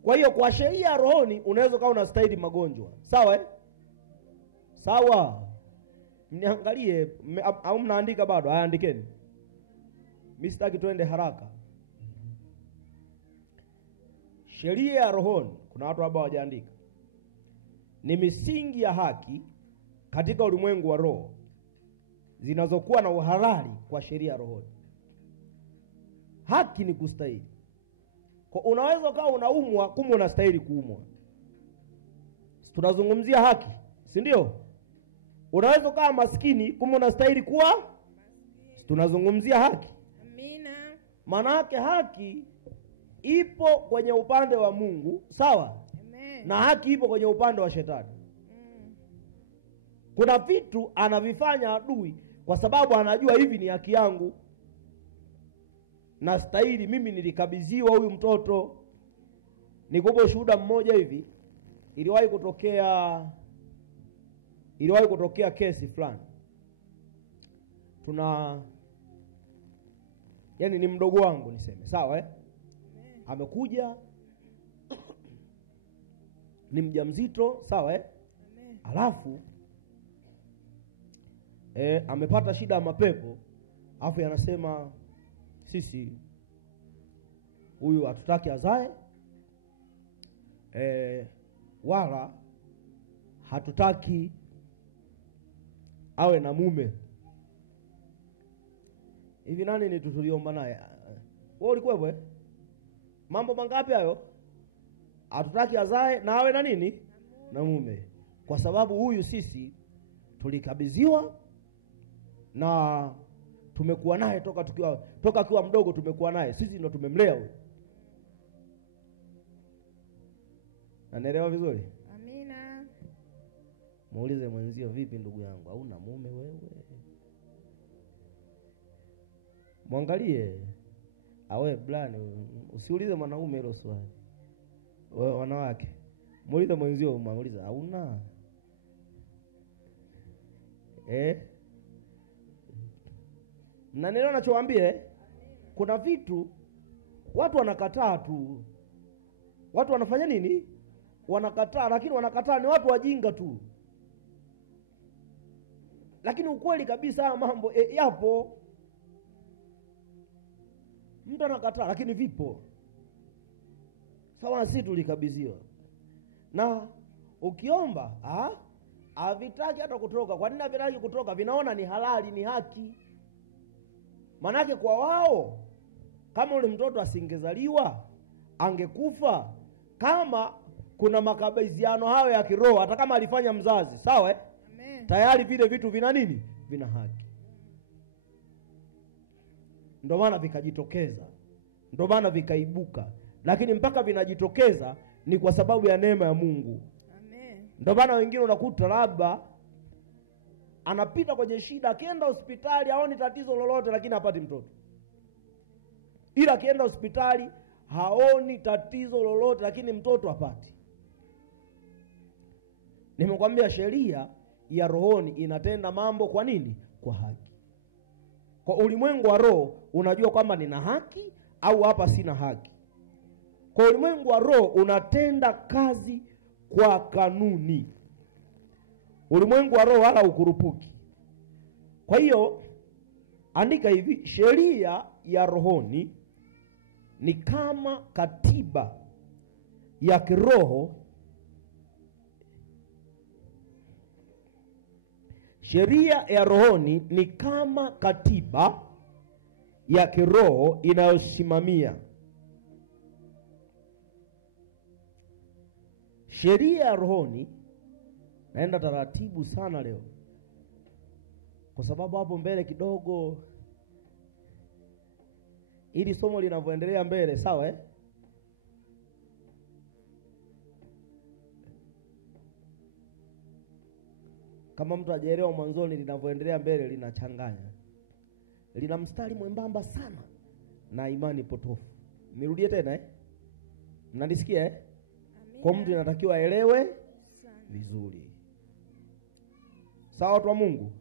Kwa hiyo kwa sheria ya rohoni unaweza kuwa unastahili magonjwa. Sawa eh? Sawa. Mniangalie au mnaandika bado? Haya, andikeni. Mimi sitaki tuende haraka. Sheria ya rohoni, kuna watu ambao hawajaandika, ni misingi ya haki katika ulimwengu wa roho zinazokuwa na uhalali kwa sheria ya rohoni. Haki ni kustahili. Kwa unaweza ukawa unaumwa kumbe unastahili kuumwa. Tunazungumzia haki, si ndio? Unaweza ukawa maskini kumbe unastahili kuwa. Tunazungumzia haki. Amina. Maana yake haki ipo kwenye upande wa Mungu, sawa? Amen. Na haki ipo kwenye upande wa shetani. Kuna vitu anavifanya adui kwa sababu anajua hivi ni haki yangu, na stahili mimi, nilikabidhiwa huyu mtoto. Nikupe ushuhuda mmoja hivi. Iliwahi kutokea kesi fulani. Yani ni mdogo wangu niseme, sawa eh? Amekuja ni mjamzito, sawa eh? Alafu amepata shida ya mapepo. Alafu anasema sisi huyu hatutaki azae, wala hatutaki awe na mume. Hivi nani ni tuliomba naye? Wewe ulikuwa mambo mangapi hayo? Hatutaki azae na awe na nini? Na mume. Kwa sababu huyu sisi tulikabidhiwa na tumekuwa naye toka akiwa mdogo, tumekuwa naye. Sisi ndo tumemlea huyu. Naelewa vizuri? Amina. Muulize mwenzio, vipi ndugu yangu, hauna mume wewe? Mwangalie. Awe blani, usiulize mwanaume hilo swali. Wewe wanawake, muulize mwenzio, muulize hauna? Mnanielewa ninachowaambia? Kuna vitu watu wanakataa tu. Watu wanafanya nini? Wanakataa, lakini wanakataa ni watu wajinga tu. Lakini ukweli kabisa mambo yapo. Mtu anakataa lakini vipo. Sawa, sisi tulikabidhiwa. Na ukiomba, havitaki hata kutoka. Kwa nini havitaki kutoka? Vinaona ni halali, ni haki. Manake kwa wao, kama ule mtoto asingezaliwa, angekufa. Kama kuna makabidhiano hayo ya kiroho, hata kama alifanya mzazi, sawa eh? Amen. Tayari vile vitu vina nini? Vina haki. Ndio maana vikajitokeza, ndio maana vikaibuka. Lakini mpaka vinajitokeza ni kwa sababu ya neema ya Mungu. Amen. Ndio maana wengine unakuta labda anapita kwenye shida, akienda hospitali haoni tatizo lolote, lakini hapati mtoto. Ila akienda hospitali haoni tatizo lolote, lakini mtoto hapati. Nimekwambia sheria ya rohoni inatenda mambo kwa nini? Kwa haki. Kwa ulimwengu wa roho unajua kwamba nina haki au hapa sina haki. Kwa ulimwengu wa roho unatenda kazi kwa kanuni. Ulimwengu wa roho wala ukurupuki. Kwa hiyo andika hivi, sheria ya rohoni ni kama katiba ya kiroho. Sheria ya rohoni ni kama katiba ya kiroho inayosimamia sheria ya rohoni, naenda taratibu sana leo, kwa sababu hapo mbele kidogo, ili somo linavyoendelea mbele, sawa kama mtu hajaelewa mwanzoni, linavyoendelea mbele linachanganya, lina mstari mwembamba sana na imani potofu. Nirudie tena mnanisikia Kwa mtu inatakiwa aelewe vizuri, sawa watu wa Mungu?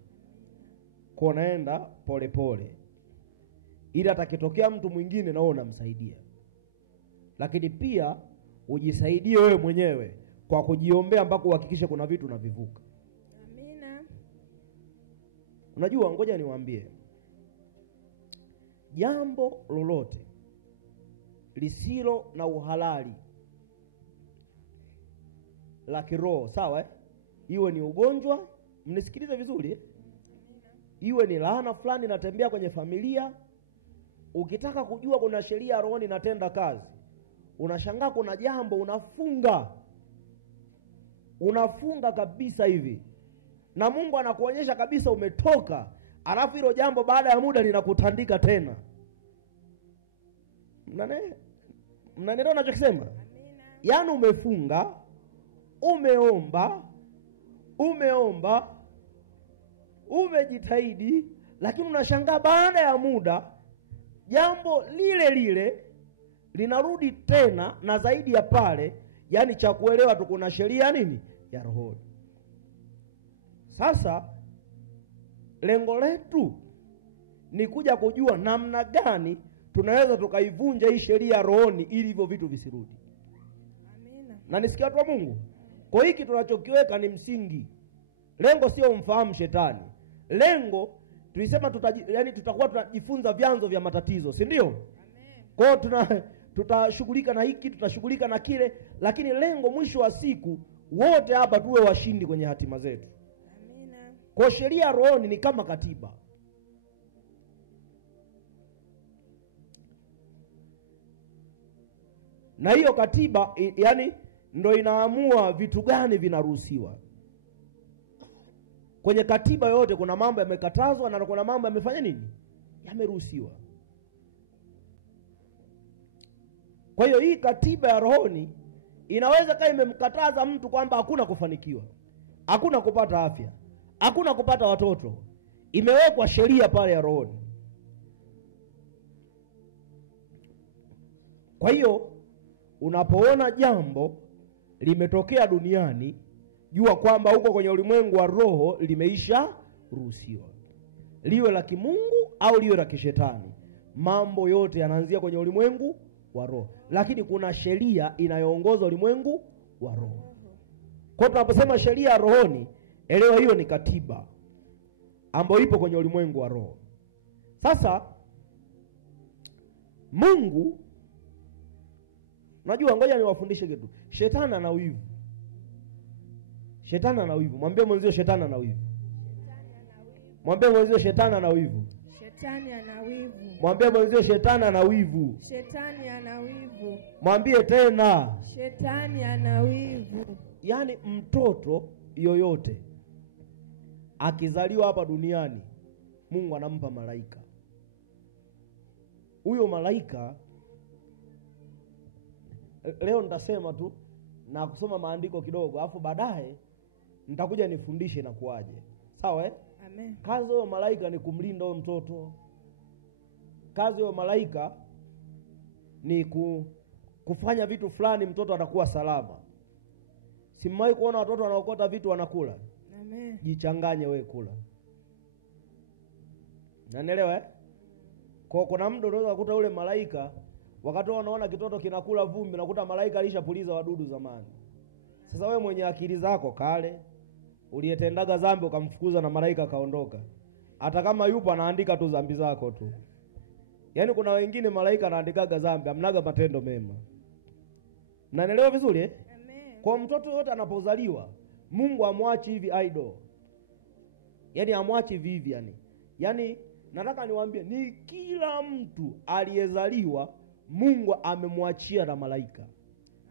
Kwa naenda pole pole, ili atakitokea mtu mwingine na wewe unamsaidia, lakini pia ujisaidie wewe mwenyewe kwa kujiombea mpaka uhakikishe kuna vitu unavivuka. Amina. Unajua, ngoja niwaambie, jambo lolote lisilo na uhalali la kiroho, sawa iwe ni ugonjwa, mnisikilize vizuri iwe ni laana fulani inatembea kwenye familia, ukitaka kujua kuna sheria ya rohoni inatenda kazi, unashangaa kuna jambo unafunga kabisa hivi, na Mungu anakuonyesha kabisa umetoka, alafu hilo jambo baada ya muda linakutandika tena. Mnanielewa ninachokisema? Yaani umefunga, umeomba, umejitahidi, lakini unashangaa baada ya muda jambo lile lile linarudi tena, na zaidi ya pale, yani cha kuelewa tu kuna sheria nini ya rohoni. Sasa lengo letu ni kuja kujua namna gani tunaweza tukaivunja hii sheria ya rohoni ili hivyo vitu visirudi. Amina. Na nisikia watu wa Mungu, kwa hiki tunachokiweka ni msingi. Lengo sio umfahamu shetani. Lengo tulisema tutakuwa tunajifunza vyanzo vya matatizo, si ndio? Kwa tutashughulika na hiki, tutashughulika na kile, lakini lengo mwisho wa siku wote hapa tuwe washindi kwenye hatima zetu. Amina. Kwa sheria ya rohoni ni kama katiba. Na hiyo katiba yani ndo inaamua vitu gani vinaruhusiwa. Kwenye katiba yote kuna mambo yamekatazwa na kuna mambo yamefanya nini? Yameruhusiwa. Kwa hiyo hii katiba ya rohoni inaweza kama imemkataza mtu kwamba hakuna kufanikiwa, hakuna kupata afya, hakuna kupata watoto, imewekwa sheria pale ya rohoni. Kwa hiyo unapoona jambo limetokea duniani, jua kwamba huko kwenye ulimwengu wa roho limeisha ruhusiwa, liwe la kimungu au liwe la kishetani. Mambo yote yanaanzia kwenye ulimwengu wa roho, lakini kuna sheria inayoongoza ulimwengu wa roho. Kwa tunaposema sheria ya rohoni, elewa hiyo ni katiba ambayo ipo kwenye ulimwengu wa roho. Sasa Mungu, unajua, ngoja niwafundishe kitu. Shetani ana wivu. Shetani ana wivu. Mwambie mwenzio shetani ana wivu. Mwambie mwenzio shetani ana wivu. Shetani ana wivu. Mwambie mwenzio shetani ana wivu. Shetani ana wivu. Mwambie tena. Shetani ana wivu. Yaani mtoto yoyote akizaliwa hapa duniani, Mungu anampa malaika. Huyo malaika, leo nitasema tu na kusoma maandiko kidogo, afu baadaye nitakuja nifundishe na kuaje. Sawa Amen. Kazi ya malaika ni kumlinda huyo mtoto. Kazi ya malaika ni kufanya vitu fulani mtoto atakuwa salama. Simewahi kuona watoto wanaokota vitu wanakula? Amen. Jichanganye wewe kula. Unanielewa Kwa kuna mtu unaweza kukuta ule malaika wakati unaona kitoto kinakula vumbi, nakuta malaika alishapuliza wadudu zamani. Sasa wewe mwenye akili zako kale, uliyetendaga dhambi ukamfukuza na malaika kaondoka, hata kama yupo anaandika tu dhambi zako tu. Yaani kuna wengine malaika anaandikaga dhambi, amnaga matendo mema. Mnaelewa vizuri Amen. Kwa mtoto yote anapozaliwa, Mungu amwachi hivi idol. Yaani amwachi hivi Yaani nataka niwaambie, ni kila mtu aliyezaliwa Mungu amemwachia na malaika.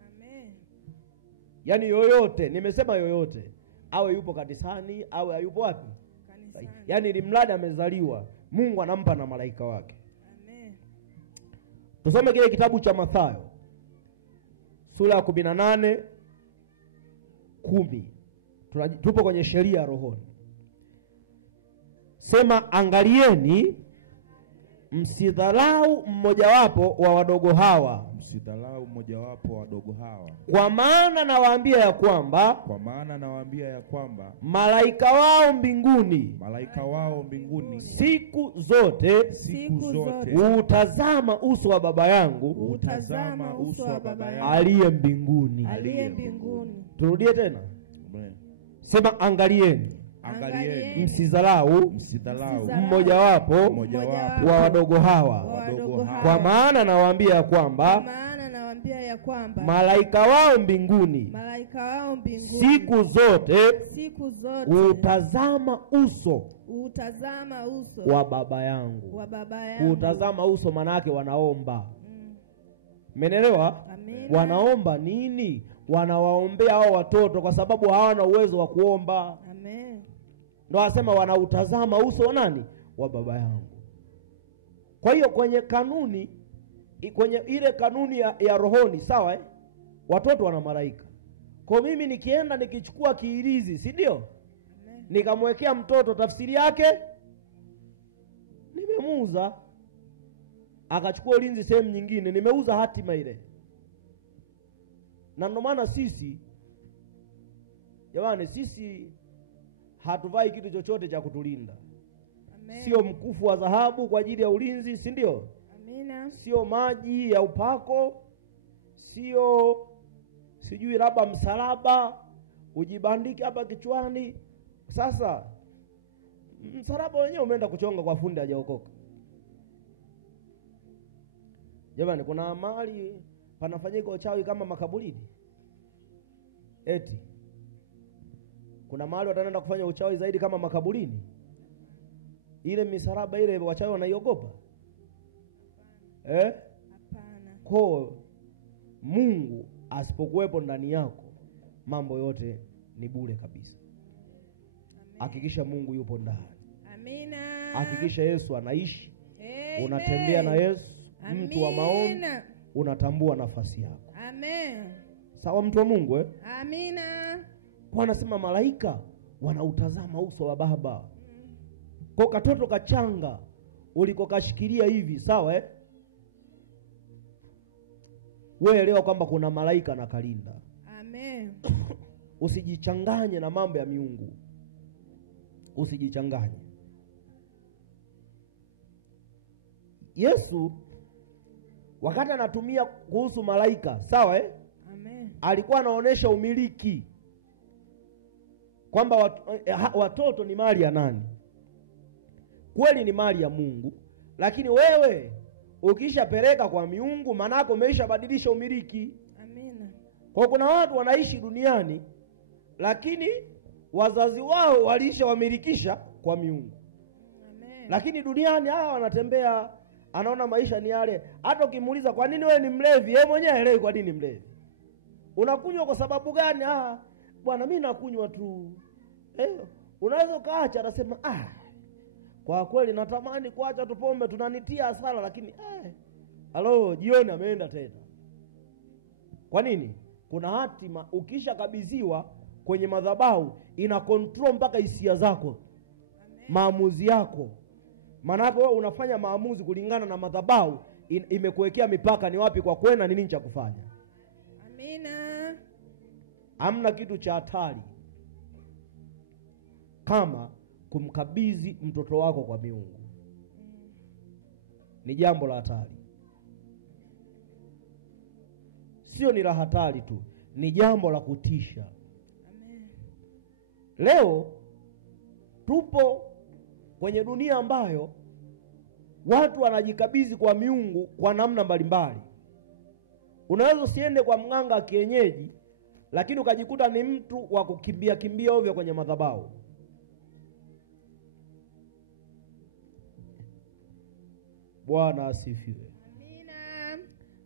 Amen. Yaani yoyote, nimesema yoyote, awe yupo kanisani, awe hayupo wapi? Kanisani. Yaani ili mradi amezaliwa, Mungu anampa na malaika wake. Amen. Tusome kile kitabu cha Mathayo sura ya 18:10. Tupo kwenye sheria ya rohoni. Sema, angalieni msidharau mmojawapo wa wadogo hawa. Msidharau mmojawapo wa wadogo hawa. Kwa maana nawaambia ya kwamba malaika wao mbinguni siku zote utazama uso wa Baba yangu aliye mbinguni. Turudie tena. Sema, angalieni msidharau mmojawapo wa wadogo hawa. Kwa maana nawaambia ya kwamba malaika wao mbinguni siku zote utazama uso wa Baba yangu. Utazama uso manake wanaomba. Menelewa? Wanaomba nini? Wanawaombea hao watoto kwa sababu hawana uwezo wa kuomba. Amen. Ndio asema wanautazama uso wa nani? Wa Baba yangu. Kwa hiyo kwenye kanuni, kwenye ile kanuni ya rohoni, sawa watoto wana malaika. Kwa mimi nikienda nikichukua kiilizi, si ndio? Nikamwekea mtoto tafsiri yake, nimemuuza. Akachukua ulinzi sehemu nyingine, nimeuza hatima ile. Na ndio maana sisi jamani, sisi hatuvai kitu chochote cha kutulinda. Amen. Sio mkufu wa dhahabu kwa ajili ya ulinzi, si ndio? Amina. Sio maji ya upako, sio sijui labda msalaba ujibandike hapa kichwani. Sasa msalaba wenyewe umeenda kuchonga kwa fundi hajaokoka. Jamani, kuna mahali panafanyika uchawi kama makaburini. Eti kuna mahali wataenda kufanya uchawi zaidi kama makaburini. Ile misalaba ile wachawi wanaiogopa. Hapana. Kwa Mungu asipokuwepo ndani yako, mambo yote ni bure kabisa. Hakikisha Mungu yupo ndani. Amina. Hakikisha Yesu anaishi. Amen. Unatembea na Yesu. Amina. Mtu wa maombi, unatambua nafasi yako. Amen. Sawa mtu wa Mungu Amina. Kwa anasema malaika wanautazama uso wa Baba. Kwa katoto kachanga ulikokashikilia hivi, sawa wewe elewa kwamba kuna malaika na kalinda. Amen. Usijichanganye na mambo ya miungu. Usijichanganye. Yesu wakati anatumia kuhusu malaika, sawa Amen. Alikuwa anaonesha umiliki kwamba watoto ni mali ya nani? Kweli ni mali ya Mungu, lakini wewe ukishapeleka kwa miungu manako umeshabadilisha umiliki. Amina. Kwa kuna watu wanaishi duniani lakini wazazi wao walishawamilikisha kwa miungu. Amen. Lakini duniani hawa wanatembea, anaona maisha ni yale. Hata ukimuuliza kwa nini wewe ni mlevi, yeye mwenyewe haelewi kwa nini mlevi. Unakunywa kwa sababu gani? Bwana mimi nakunywa tu. Unaweza kaacha, anasema kwa kweli natamani kuacha tu pombe, tunanitia hasara, lakini jioni ameenda tena. Kwa nini? Kuna hatima ukisha kabidhiwa kwenye madhabahu ina control mpaka hisia zako. Amen. Maamuzi yako. Maana wewe unafanya maamuzi kulingana na madhabahu imekuwekea mipaka ni wapi kwa kwenda, ni nini cha kufanya. Amina. Hamna kitu cha hatari kama kumkabidhi mtoto wako kwa miungu. Ni jambo la hatari. Sio ni la hatari tu, ni jambo la kutisha. Amen. Leo tupo kwenye dunia ambayo watu wanajikabidhi kwa miungu kwa namna mbalimbali. Unaweza usiende kwa mganga kienyeji, lakini ukajikuta ni mtu wa kukimbia kimbia ovyo kwenye madhabahu. Bwana asifiwe. Amina.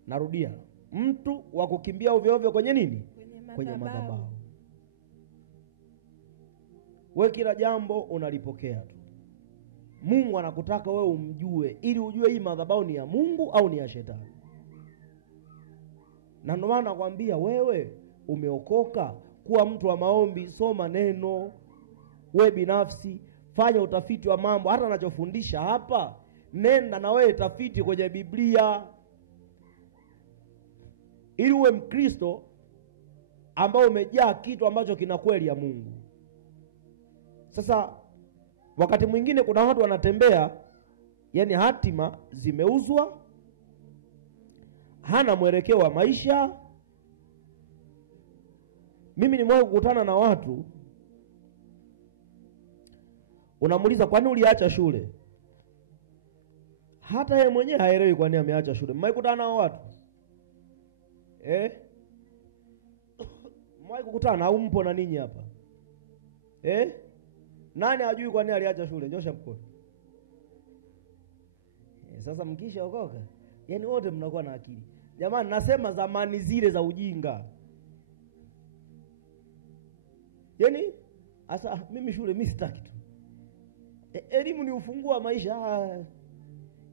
Narudia, mtu wa kukimbia ovyo ovyo kwenye nini? Kwenye kwenye madhabahu. Wewe kila jambo unalipokea tu. Mungu anakutaka wewe umjue ili ujue hii madhabahu ni ya Mungu au ni ya shetani. Na ndio maana nakwambia wewe umeokoka, kuwa mtu wa maombi, soma neno wewe binafsi, fanya utafiti wa mambo. Hata ninachofundisha hapa, nenda na wewe tafiti kwenye Biblia ili uwe Mkristo ambao umejaa kitu ambacho kina kweli ya Mungu. Sasa wakati mwingine kuna watu wanatembea, yani hatima zimeuzwa, hana mwelekeo wa maisha. Mimi nimewahi kukutana na watu, unamuuliza kwa nini uliacha shule? Hata yeye mwenyewe haelewi kwa nini ameacha shule. Mmewahi kukutana na watu? Mmewahi kukutana au mpo na ninyi hapa? Nani hajui kwa nini aliacha shule? Nyosha mkono. Sasa mkisha okoka, yani wote mnakuwa na akili. Jamani, nasema zamani zile za ujinga. Yani asa mimi shule mimi sitaki tu. Elimu ni ufunguo wa maisha.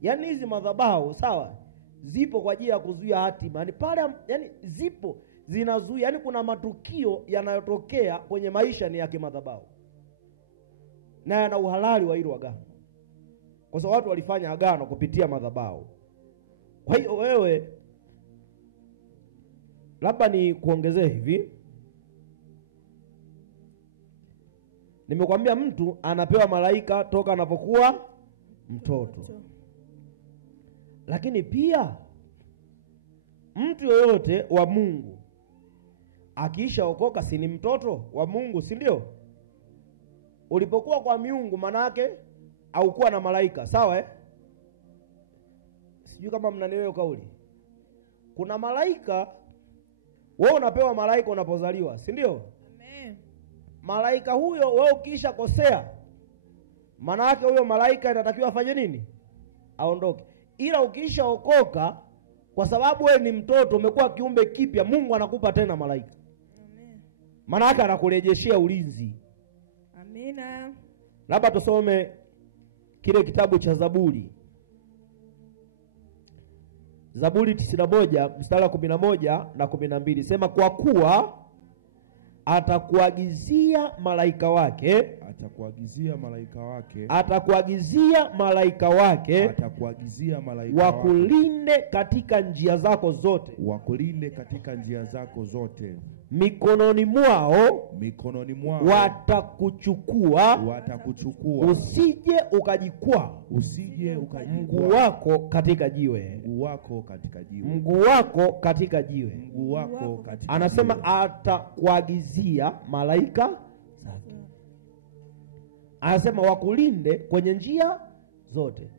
Yani hizi madhabahu sawa, zipo kwa ajili ya kuzuia hatima. Yani pale, yani zipo zinazuia, yani kuna matukio yanayotokea kwenye maisha ni ya kimadhabahu. Na yana uhalali wa hilo agano. Kwa sababu watu walifanya agano kupitia madhabahu. Kwa hiyo wewe, labda ni kuongezee hivi. Nimekwambia mtu anapewa malaika toka anapokuwa mtoto. Lakini pia mtu yoyote wa Mungu akiisha okoka si ni mtoto wa Mungu, si ndio? Ulipokuwa kwa miungu manake au kuwa na malaika, sawa Sijui kama mnanielewa kauli. Kuna malaika, wewe unapewa malaika unapozaliwa, si ndio? Amen. Malaika huyo wewe ukisha kosea, manake huyo malaika inatakiwa afanye nini? Aondoke. Ila ukisha okoka, kwa sababu wewe ni mtoto, umekuwa kiumbe kipya, Mungu anakupa tena malaika. Amen. Manake anakurejeshea ulinzi. Amina. Labda tusome kile kitabu cha Zaburi. Zaburi 91 mstari wa 11 na 12. Sema kwa kuwa atakuagizia malaika wake, wakulinde katika njia zako zote. Mikononi mwao watakuchukua, usije ukajikwaa mguu wako katika jiwe. Anasema atakuagizia malaika zake. Anasema wakulinde kwenye njia zote.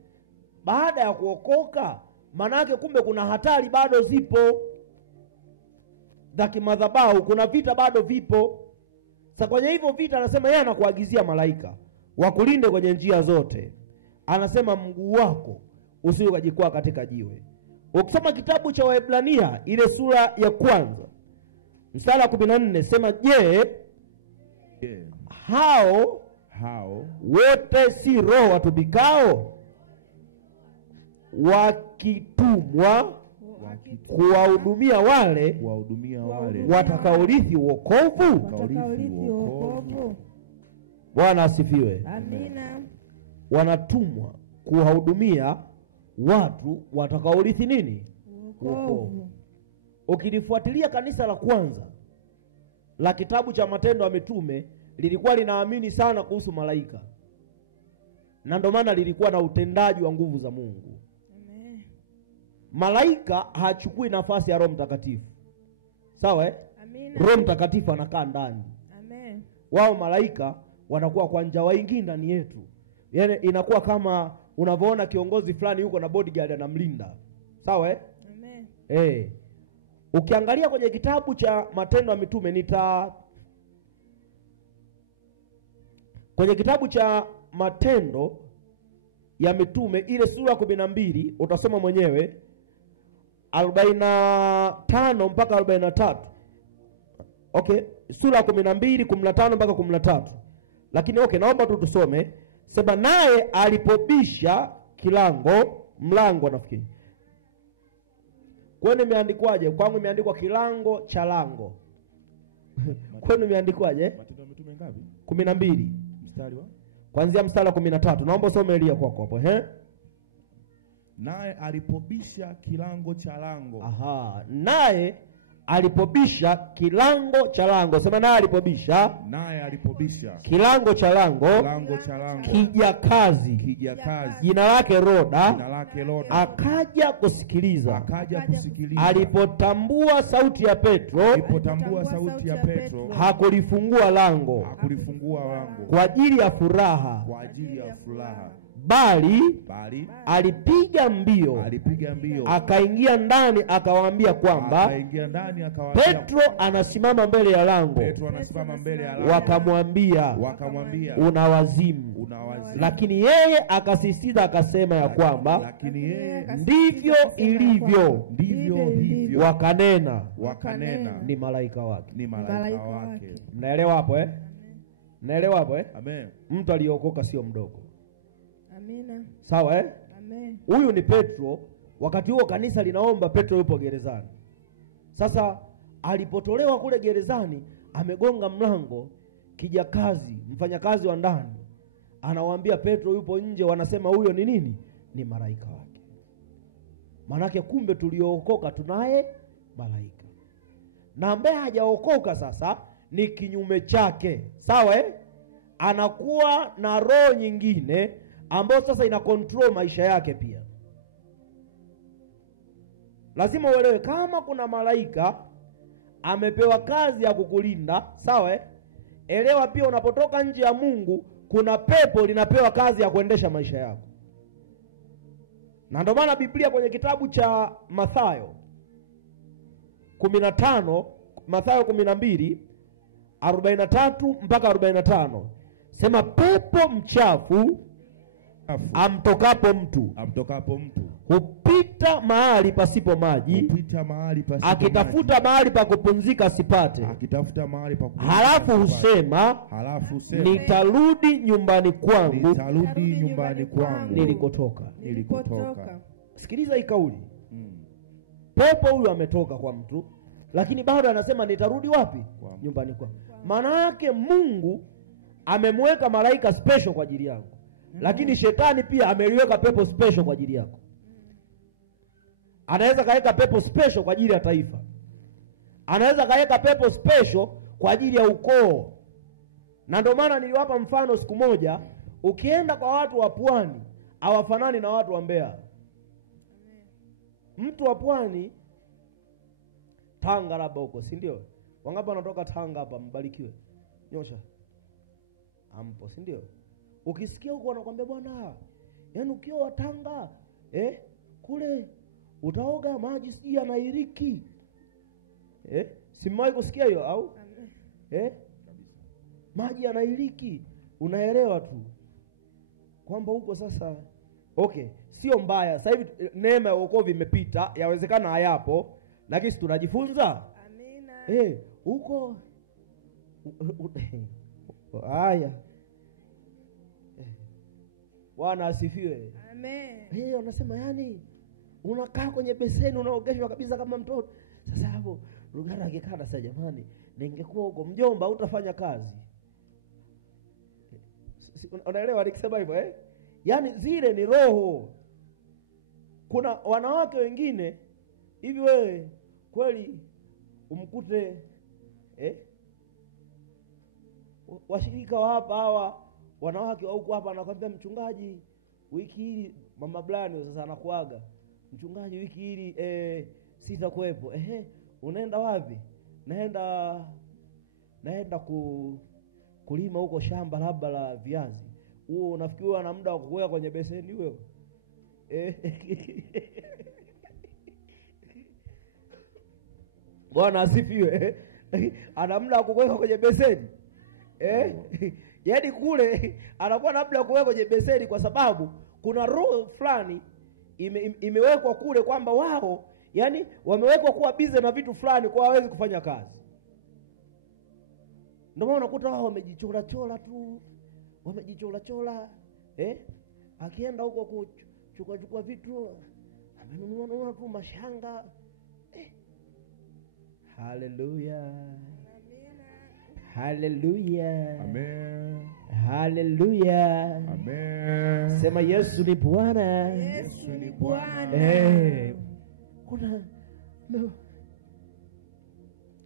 Baada ya kuokoka, manake kumbe kuna hatari bado zipo za kimadhabahu, kuna vita bado vipo. Sasa kwenye hivyo vita anasema yeye anakuagizia malaika wakulinde kwenye njia zote. Anasema mguu wako usije ukajikwaa katika jiwe. Ukisoma kitabu cha Waebrania ile sura ya 1 mstari wa 14, sema je, hao wote si roho watumikao wakitumwa kuwahudumia wale watakaorithi wokovu? Bwana asifiwe. Amina. Wanatumwa kuwahudumia watu watakaorithi nini? Wokovu. Ukilifuatilia kanisa la kwanza la kitabu cha Matendo ya Mitume, lilikuwa linaamini sana kuhusu malaika. Na ndio maana lilikuwa na utendaji wa nguvu za Mungu. Amen. Malaika hachukui nafasi ya Roho Mtakatifu. Sawa Amina. Roho Mtakatifu anakaa ndani. Amen. Wao malaika wanakuwa kwa njia waingi ndani yetu. Yaani inakuwa kama unavyoona kiongozi fulani yuko na bodyguard anamlinda. Sawa Amen. Ukiangalia kwenye kitabu cha Matendo ya Mitume kwenye kitabu cha Matendo ya Mitume ile sura 12 utasoma mwenyewe 45 mpaka 43. Okay, sura 12 15 mpaka 13. Lakini okay, naomba tu tusome. Sema naye alipobisha kilango, mlango nafikiri. Kwani imeandikwaje? Kwangu imeandikwa kilango cha lango. Kwani imeandikwaje? Matendo ya Mitume ngapi? 12. Mstari wa? Kuanzia mstari wa 13. Naomba usome Elia kwako hapo, Naye alipobisha kilango cha lango. Aha, naye alipobisha kilango cha lango. Sema naye alipobisha. Naye alipobisha Kilango cha lango. kilango cha lango. Kijakazi. Kijakazi. Jina lake Roda. Jina lake Roda. Akaja kusikiliza. Akaja kusikiliza. Alipotambua sauti ya Petro. Alipotambua sauti ya Petro. Hakulifungua lango. Hakulifungua lango. Kwa ajili ya furaha. Kwa ajili ya furaha. Bali alipiga mbio akaingia ndani akawaambia kwamba Petro anasimama mbele ya lango. Wakamwambia una wazimu. Lakini yeye akasisitiza akasema ya kwamba ndivyo ilivyo. Wakanena ni malaika wake. Mnaelewa hapo Mnaelewa hapo Amen. Mtu aliokoka sio mdogo. Amina. Sawa Amen. Huyu ni Petro. Wakati huo kanisa linaomba, Petro yupo gerezani. Sasa alipotolewa kule gerezani, amegonga mlango, kijakazi, mfanyakazi wa ndani, anawaambia Petro yupo nje, wanasema huyo ni nini? Ni malaika wake. Manake kumbe tuliokoka tunaye malaika. Na ambaye hajaokoka sasa ni kinyume chake. Sawa Anakuwa na roho nyingine ambayo sasa ina control maisha yake pia. Lazima uelewe kama kuna malaika amepewa kazi ya kukulinda, sawa Elewa pia unapotoka nje ya Mungu kuna pepo linapewa kazi ya kuendesha maisha yako. Na ndio maana Biblia kwenye kitabu cha Mathayo 15, Mathayo 12:43 mpaka 45. Sema pepo mchafu amtokapo mtu hupita mahali pasipo maji, akitafuta mahali pa kupumzika asipate. Halafu husema nitarudi nyumbani kwangu nilikotoka. Sikiliza hii kauli. Pepo huyu ametoka kwa mtu, lakini bado anasema nitarudi wapi? Nyumbani kwangu. Maana yake Mungu amemweka malaika special kwa ajili yako. Lakini shetani pia ameliweka pepo special kwa ajili yako. Anaweza kaweka pepo special kwa ajili ya taifa. Anaweza kaweka pepo special kwa ajili ya ukoo. Na ndio maana niliwapa mfano siku moja, ukienda kwa watu wa pwani hawafanani na watu wa Mbeya. Mtu wa pwani Tanga labda huko, si ndio? Wangapi wanatoka Tanga hapa? Mbarikiwe. Nyosha. Ampo, si ndio? Ukisikia huko wanakuambia bwana, yaani ukiwa Tanga kule utaoga maji siji yanairiki. Simewahi kusikia hiyo au? Maji yanairiki. Unaelewa tu kwamba huko sasa okay, sio mbaya. Sasa hivi neema ya wokovu imepita, yawezekana hayapo, lakini tunajifunza. Amina. Huko haya. Bwana asifiwe. Amen. Wanasema yani unakaa kwenye beseni unaogeshwa kabisa kama mtoto. Sasa hapo Lugara angekaa sasa, jamani, ningekuwa huko mjomba utafanya kazi. Unaelewa nikisema hivyo Yaani zile ni roho. Kuna wanawake wengine hivi, wewe kweli umkute washirika wa hapa hawa wanawake wa huko hapa anakuambia mchungaji wiki hili mama Blani sasa anakuaga mchungaji wiki hili sitakuwepo. Unaenda wapi? Naenda kulima huko shamba labda la viazi. Huo unafikiri ana muda wa kuweka kwenye beseni huyo? Bwana asifiwe. Ana muda wa kuweka kwenye beseni? Yaani kule anakuwa na muda wa kuweka kwenye beseni kwa sababu kuna roho fulani imewekwa kule kwamba wao yani wamewekwa kuwa busy na vitu fulani kwa hawezi kufanya kazi. Ndio maana unakuta wao wamejichora chora tu, wamejichora chora, akienda huko kuchukua vitu amenunua tu mashanga. Haleluya. Haleluya. Amen. Haleluya. Amen. Sema Yesu ni Bwana. Yesu ni Bwana. Kuna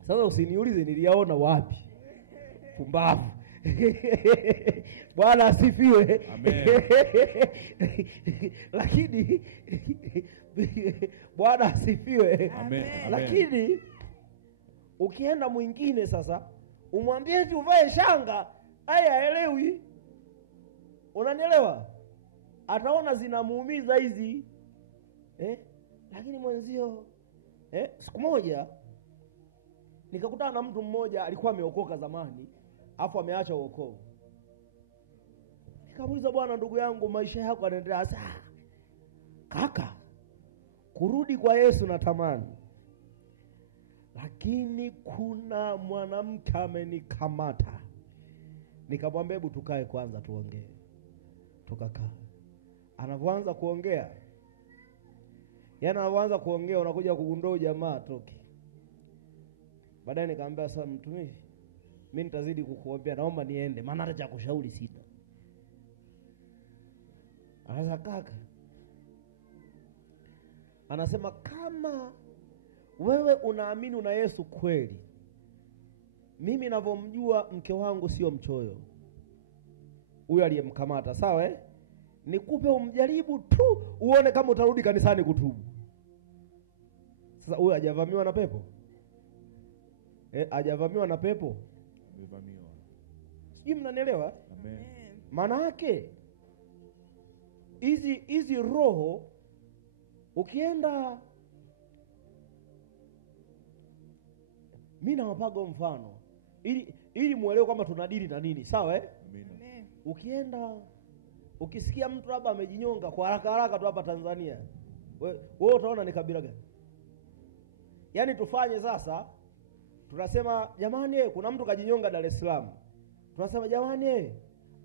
sasa usiniulize niliyaona wapi. Pumbavu. Bwana asifiwe. Amen. Lakini Bwana asifiwe. Amen. Lakini ukienda mwingine sasa umwambie eti uvae shanga, haelewi. Unanielewa? Ataona zinamuumiza hizi. Lakini mwenzio siku moja nikakutana na mtu mmoja alikuwa ameokoka zamani, afu ameacha wokovu. Nikamuuliza, bwana ndugu yangu, maisha yako yanaendelea sasa? Kaka, kurudi kwa Yesu natamani, lakini kuna mwanamke amenikamata. Nikamwambia hebu tukae kwanza tuongee. Tukakaa. Anapoanza kuongea, anapoanza kuongea unakuja kugundua jamaa toki. Baadaye nikamwambia, sasa mtumishi, mimi nitazidi kukuombea, naomba niende maana hata cha kushauri sita. Anaanza kaka. Anasema kama wewe unaamini una Yesu kweli, mimi ninavyomjua mke wangu sio mchoyo. Huyu aliyemkamata, sawa nikupe umjaribu tu uone kama utarudi kanisani kutubu. Sasa huyu hajavamiwa na pepo? Hajavamiwa na pepo? Amevamiwa. Sijui mnanielewa? Amen. Maana yake hizi roho ukienda, mimi nawapaga mfano ili muelewe kwamba tunadili na nini, sawa Amen. Ukienda ukisikia mtu labda amejinyonga kwa haraka tu hapa Tanzania, wewe utaona ni kabila gani? Yaani tufanye sasa, tunasema jamani kuna mtu kajinyonga Dar es Salaam. Tunasema jamani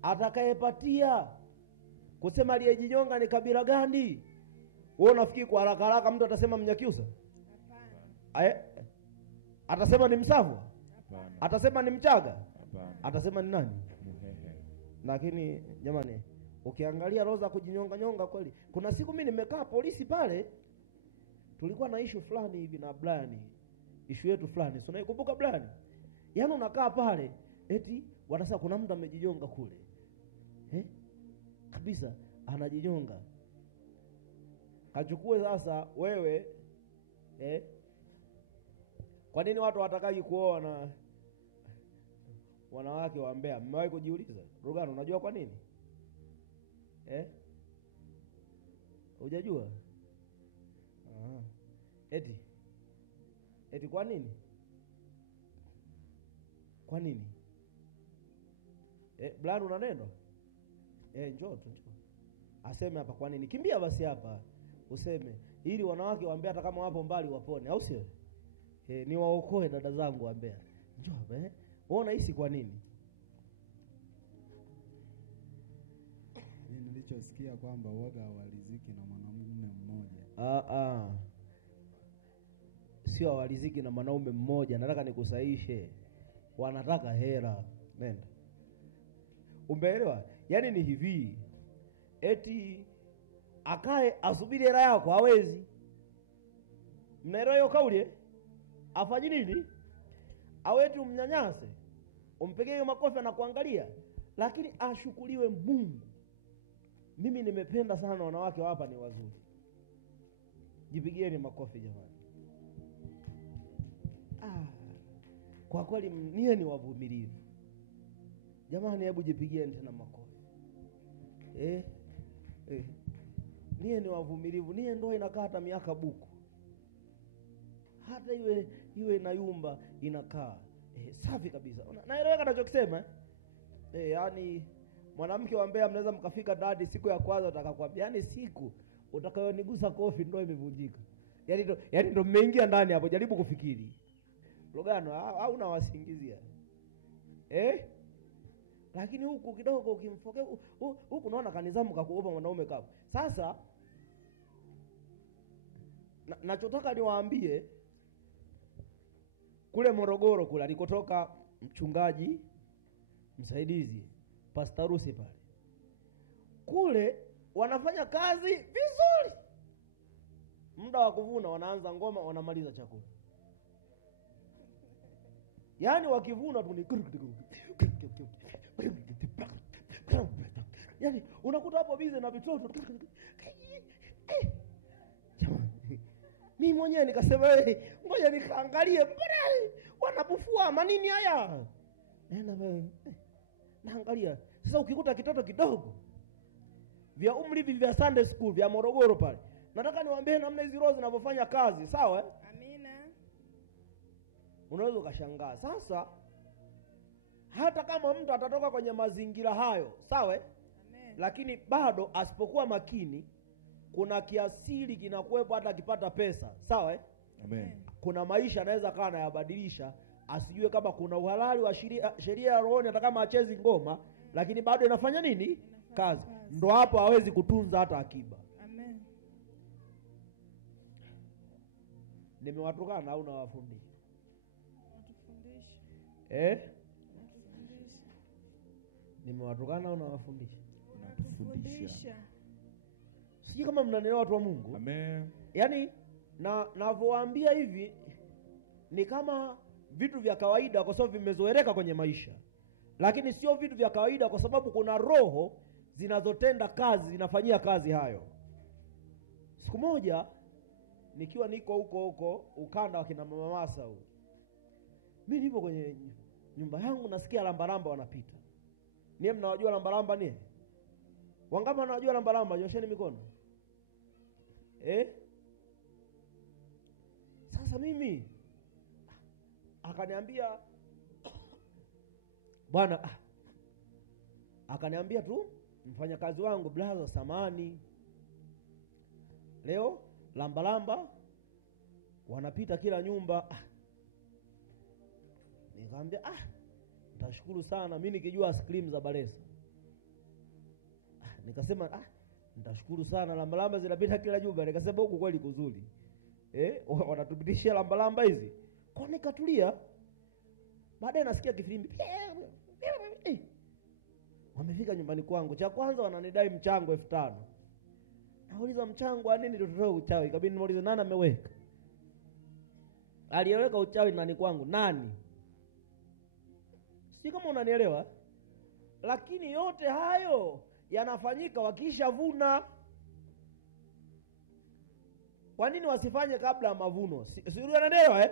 atakayepatia kusema aliyejinyonga ni kabila gani? Wewe unafikiri kwa haraka mtu atasema Mnyakyusa? Hapana. Atasema ni Msavu? Hapana. Atasema ni Mchaga? Hapana. Atasema ni nani? Muhehe. Lakini jamani ukiangalia roho za kujinyonga kweli. Kuna siku mimi nimekaa polisi pale, tulikuwa na issue fulani hivi na Brian. Issue yetu fulani. So naikumbuka Brian. Yaani unakaa pale eti wanasema kuna mtu amejinyonga kule. Kabisa anajinyonga. Kachukue sasa wewe kwa nini watu watakaji kuoa na wanawake wa Mbeya? Mmewahi kujiuliza? Rugano, unajua kwa nini? Hujajua? Eti kwa nini? Kwa nini? Blani una neno? Njoo. Aseme hapa kwa nini? Kimbia basi hapa. Useme ili wanawake wa Mbeya hata kama wapo mbali wapone, au sio? Ni waokoe dada zangu wa Mbeya. Njoo wewe unahisi kwa nini? Nilichosikia kwamba waga hawaliziki na mwanamume mmoja. Sio hawaliziki na mwanaume mmoja, nataka nikusaishe. Wanataka hela. Nenda. Umeelewa? Yaani ni hivi. Eti akae asubiri hela yako hawezi. Mnaelewa hiyo kauli? Afanye nini? Awetu mnyanyase. Umpige hiyo makofi na kuangalia, lakini ashukuriwe Mungu. Mimi nimependa sana wanawake hapa ni wazuri. Jipigieni makofi jamani. Kwa kweli niye ni wavumilivu. Jamani hebu jipigieni tena makofi. Niye ni wavumilivu. Niye ndoa inakaa hata miaka buku. Hata iwe inayumba inakaa. Safi kabisa. Naeleweka ninachokisema? Yaani mwanamke wa Mbeya mnaweza mkafika dadi siku ya kwanza utakakwambia, yaani siku utakayonigusa kofi ndio imevunjika. Yaani ndio mmeingia ndani hapo, jaribu kufikiri. Lugano au unawasingizia? Lakini huku kidogo ukimfokea huku unaona kanizamu kakuopa mwanaume kapo. Sasa nachotaka niwaambie, kule Morogoro kule alikotoka mchungaji msaidizi Pastor Rusi pale, kule wanafanya kazi vizuri, muda wa kuvuna wanaanza ngoma, wanamaliza chakula. Yaani wakivuna tu ni yaani unakuta hapo bize na vitoto. Mimi mwenyewe nikasema ngoja nikaangalie, mbona wanapufua manini haya? Naangalia. Sasa ukikuta kitoto kidogo vya umri vya Sunday school vya Morogoro pale, nataka niwaambie namna hizi roho zinavyofanya kazi, sawa? Amina. Unaweza ukashangaa. Sasa hata kama mtu atatoka kwenye mazingira hayo, sawa? Amen. Lakini bado asipokuwa makini, kuna kiasili kinakuwepo hata akipata pesa, sawa? Amen. Kuna maisha anaweza kaa anayabadilisha, asijue kama kuna uhalali wa sheria ya rohoni, hata kama achezi ngoma, lakini bado inafanya nini? Kazi. Ndo hapo hawezi kutunza hata akiba. Amen. Nimewatukana au nawafundisha? Natufundisha. Nimewatukana au nawafundisha? Natufundisha. Sijui kama mnanielewa watu wa Mungu. Amen. Yaani navyowaambia hivi ni kama vitu vya kawaida kwa sababu vimezoeleka kwenye maisha, lakini sio vitu vya kawaida kwa sababu kuna roho zinazotenda kazi, zinafanyia kazi hayo. Siku moja nikiwa niko huko ukanda wa kina Mama Masa huko, mimi nipo kwenye nyumba yangu, nasikia lambalamba wanapita. Niye mnawajua lambalamba ni? Wangapi wanajua lambalamba? Nyosheni mikono. Sasa mimi akaniambia bwana, akaniambia tu mfanyakazi wangu, blaza samani, leo lambalamba wanapita kila nyumba. Nikamwambia nitashukuru sana, mimi nikijua scream za Balesa. Nikasema nitashukuru sana, lambalamba zinapita kila nyumba. Nikasema huko kweli kuzuri. Wanatubitishia lambalamba hizi. Kwa nikatulia. Baadaye nasikia kifilimbi. Wamefika nyumbani kwangu. Cha kwanza wananidai mchango 5,000. Nauliza mchango wa nini? Tutoe uchawi. Ikabidi nimuulize nani ameweka. Aliyeweka uchawi nani kwangu? Nani? Si kama unanielewa? Lakini yote hayo yanafanyika wakishavuna. Kwa nini wasifanye kabla ya mavuno? Si unaelewa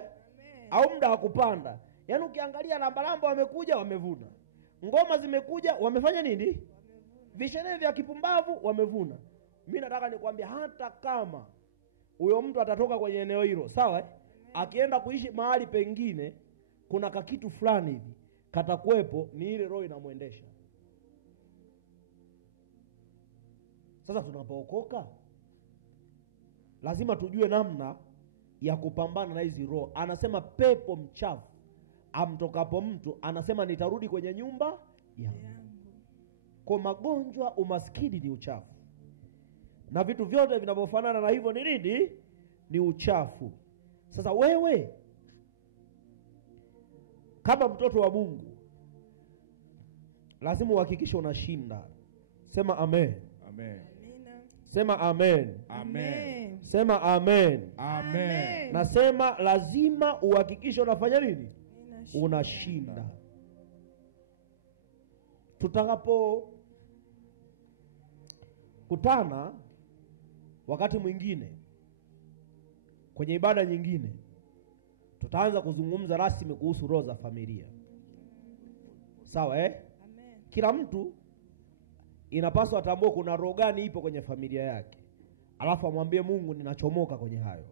Au muda wa kupanda. Yaani ukiangalia lambalamba wamekuja wamevuna. Ngoma zimekuja wamefanya nini? Vishenene vya kipumbavu wamevuna. Mimi nataka nikwambie hata kama huyo mtu atatoka kwenye eneo hilo, sawa? Akienda kuishi mahali pengine, kuna kakitu fulani hivi katakuwepo, ni ile roho inamuendesha. Sasa tunapookoka lazima tujue namna ya kupambana na hizi roho. Anasema pepo mchafu amtokapo mtu, anasema nitarudi kwenye nyumba yangu. Kwa magonjwa, umaskini ni uchafu. Na vitu vyote vinavyofanana na hivyo ni nini? Ni uchafu. Sasa wewe kama mtoto wa Mungu lazima uhakikishe unashinda. Sema amen. Amen. Sema amen. Amen. Sema amen. Amen. Nasema lazima uhakikishe unafanya nini? Unashinda. Tutakapo kutana wakati mwingine kwenye ibada nyingine, tutaanza kuzungumza rasmi kuhusu roho za familia. Sawa Amen. Kila mtu inapaswa atambue kuna roho gani ipo kwenye familia yake, alafu amwambie Mungu ninachomoka kwenye hayo.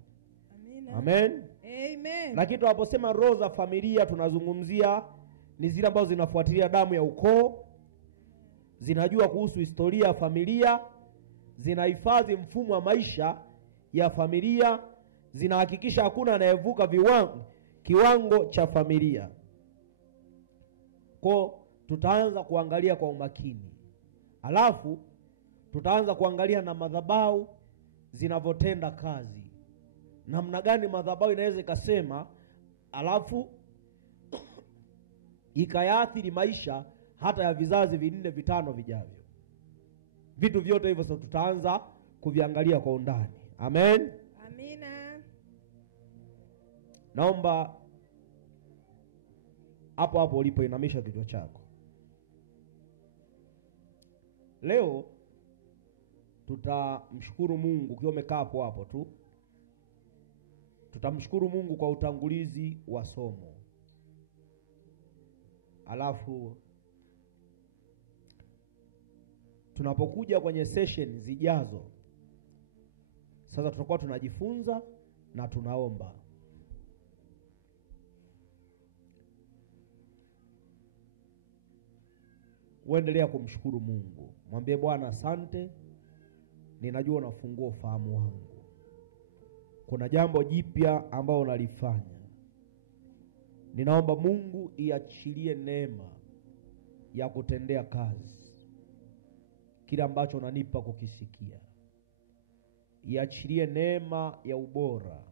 Amen. Amen. Lakini tunaposema roho za familia tunazungumzia ni zile ambazo zinafuatilia damu ya ukoo, zinajua kuhusu historia ya familia, zinahifadhi mfumo wa maisha ya familia, zinahakikisha hakuna anayevuka kiwango cha familia. Kwa tutaanza kuangalia kwa umakini. Alafu tutaanza kuangalia na madhabahu zinavyotenda kazi. Namna gani madhabahu inaweza ikasema alafu ikayaathiri maisha hata ya vizazi 4 5 vijavyo. Vitu vyote hivyo sasa tutaanza kuviangalia kwa undani. Amen. Amina. Naomba hapo ulipo inamisha kichwa chako. Leo tutamshukuru Mungu. Ukiwa umekaa hapo tu, tutamshukuru Mungu kwa utangulizi wa somo. Alafu tunapokuja kwenye session zijazo, sasa tutakuwa tunajifunza na tunaomba. Uendelea kumshukuru Mungu. Mwambie Bwana asante, ninajua unafungua ufahamu wangu. Kuna jambo jipya ambalo unalifanya. Ninaomba Mungu iachilie neema ya kutendea kazi kile ambacho unanipa kukisikia. Iachilie neema ya ubora,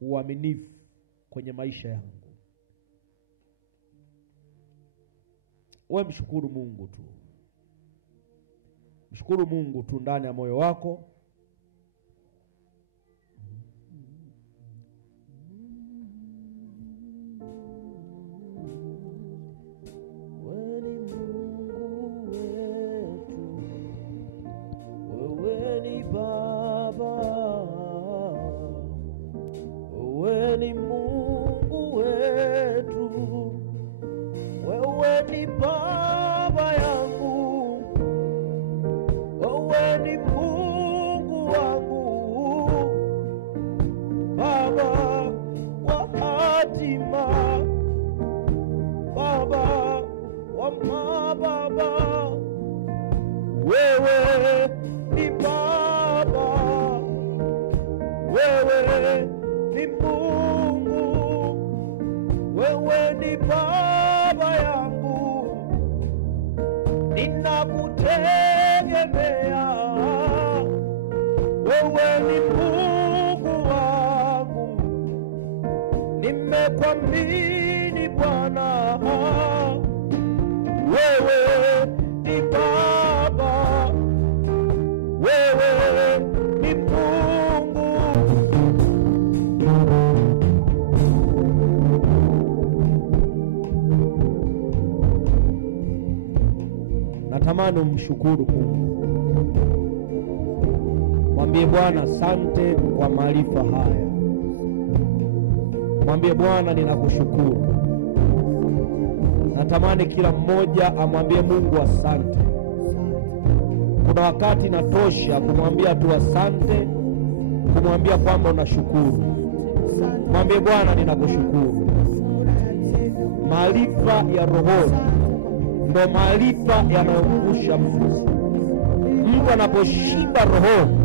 uaminifu kwenye maisha yangu. Wewe mshukuru Mungu tu. Mshukuru Mungu tu ndani ya moyo wako. Wewe ni Mungu wetu. Wewe ni Baba. Wewe ni Mungu wetu. Wewe ni Baba yangu, wewe ni Mungu wangu, Baba wa hatima, Baba wa mababa. Wewe ni Baba, wewe ni Mungu, wewe ni Baba yangu, ninakutegemea. Wewe ni Mungu wangu, nimekwamini Bwana. Wewe ni Baba, wewe ni Mungu. Natamani umshukuru Mungu. Mwambie Bwana asante kwa maarifa haya. Mwambie Bwana ninakushukuru. Natamani kila mmoja amwambie Mungu asante. Kuna wakati natosha kumwambia tu asante, kumwambia kwamba unashukuru. Mwambie Bwana ninakushukuru. Maarifa ya rohoni ndio maarifa yanayomvusha mtu. Mtu anaposhiba rohoni,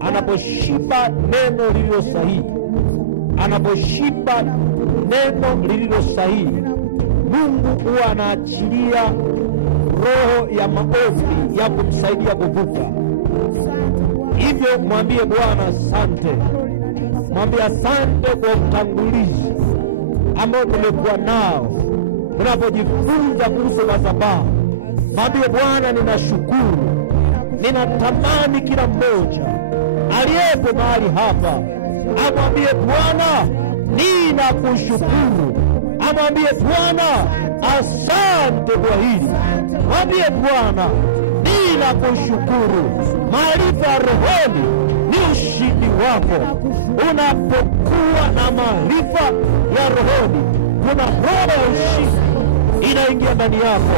anaposhiba neno lililo sahihi, anaposhiba neno lililo sahihi, Mungu huwa anaachilia roho ya maombi ya kumsaidia kuvuka. Hivyo mwambie Bwana asante. Mwambie asante kwa utangulizi ambao tumekuwa nao tunapojifunza kuhusu madhabahu. Mwambie Bwana ninashukuru. Ninatamani kila mmoja aliyepo mahali hapa amwambie Bwana ninakushukuru. Amwambie Bwana asante kwa hili. Mwambie Bwana ninakushukuru. Maarifa ya rohoni ni ushindi wako. Unapokuwa na maarifa ya rohoni, kuna roho ya ushindi inaingia ndani yako.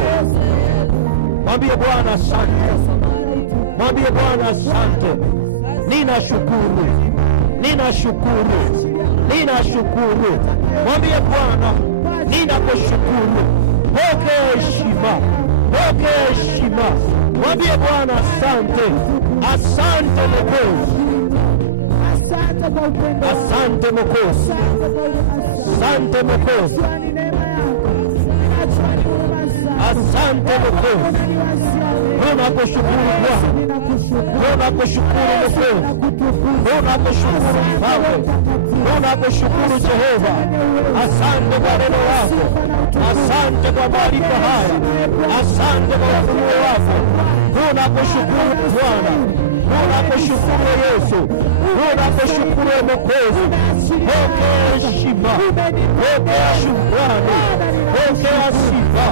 Mwambie Bwana asante. Mwambie Bwana asante. Ninashukuru. Ninashukuru. Ninashukuru. Mwambie Bwana ninakushukuru. Pokea heshima. Pokea heshima. Mwambie Bwana asante. Asante Mwokozi. Asante Mwokozi. Asante Mwokozi. Asante Mwokozi. Tunakushukuru Bwana. Tunakushukuru Mwokozi. Tunakushukuru Mfalme. Tunakushukuru Jehova. Asante kwa neno lako. Asante kwa maarifa haya. Asante kwa ufunuo wako. Tunakushukuru Bwana. Tunakushukuru Yesu. Tunakushukuru Mwokozi. Pokea heshima. Pokea shukrani. Pokea sifa.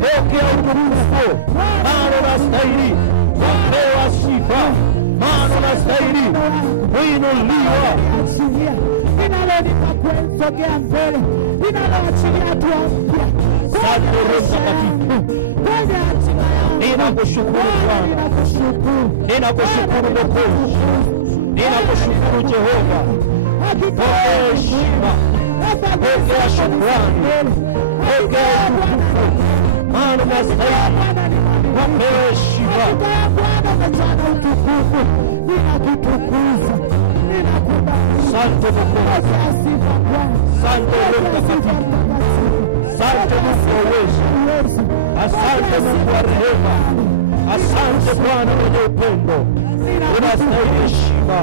Pokea utukufu. Maana unastahili kupewa sifa. Maana unastahili kuinuliwa. Ninalonipa kusogea mbele. Ninaloachilia watu wapya. Asante Roho Mtakatifu. Ninakushukuru Bwana. Ninakushukuru Mwokozi. Ninakushukuru Jehova. Pokea heshima. Pokea shukrani. Pokea utukufu. Maana unastahili kupewa heshima. Asante Mwokozi. Asante Roho Mtakatifu. Asante Mungu wa uwezo. Asante Mungu wa rehema. Asante Bwana mwenye upendo. Unastahili heshima.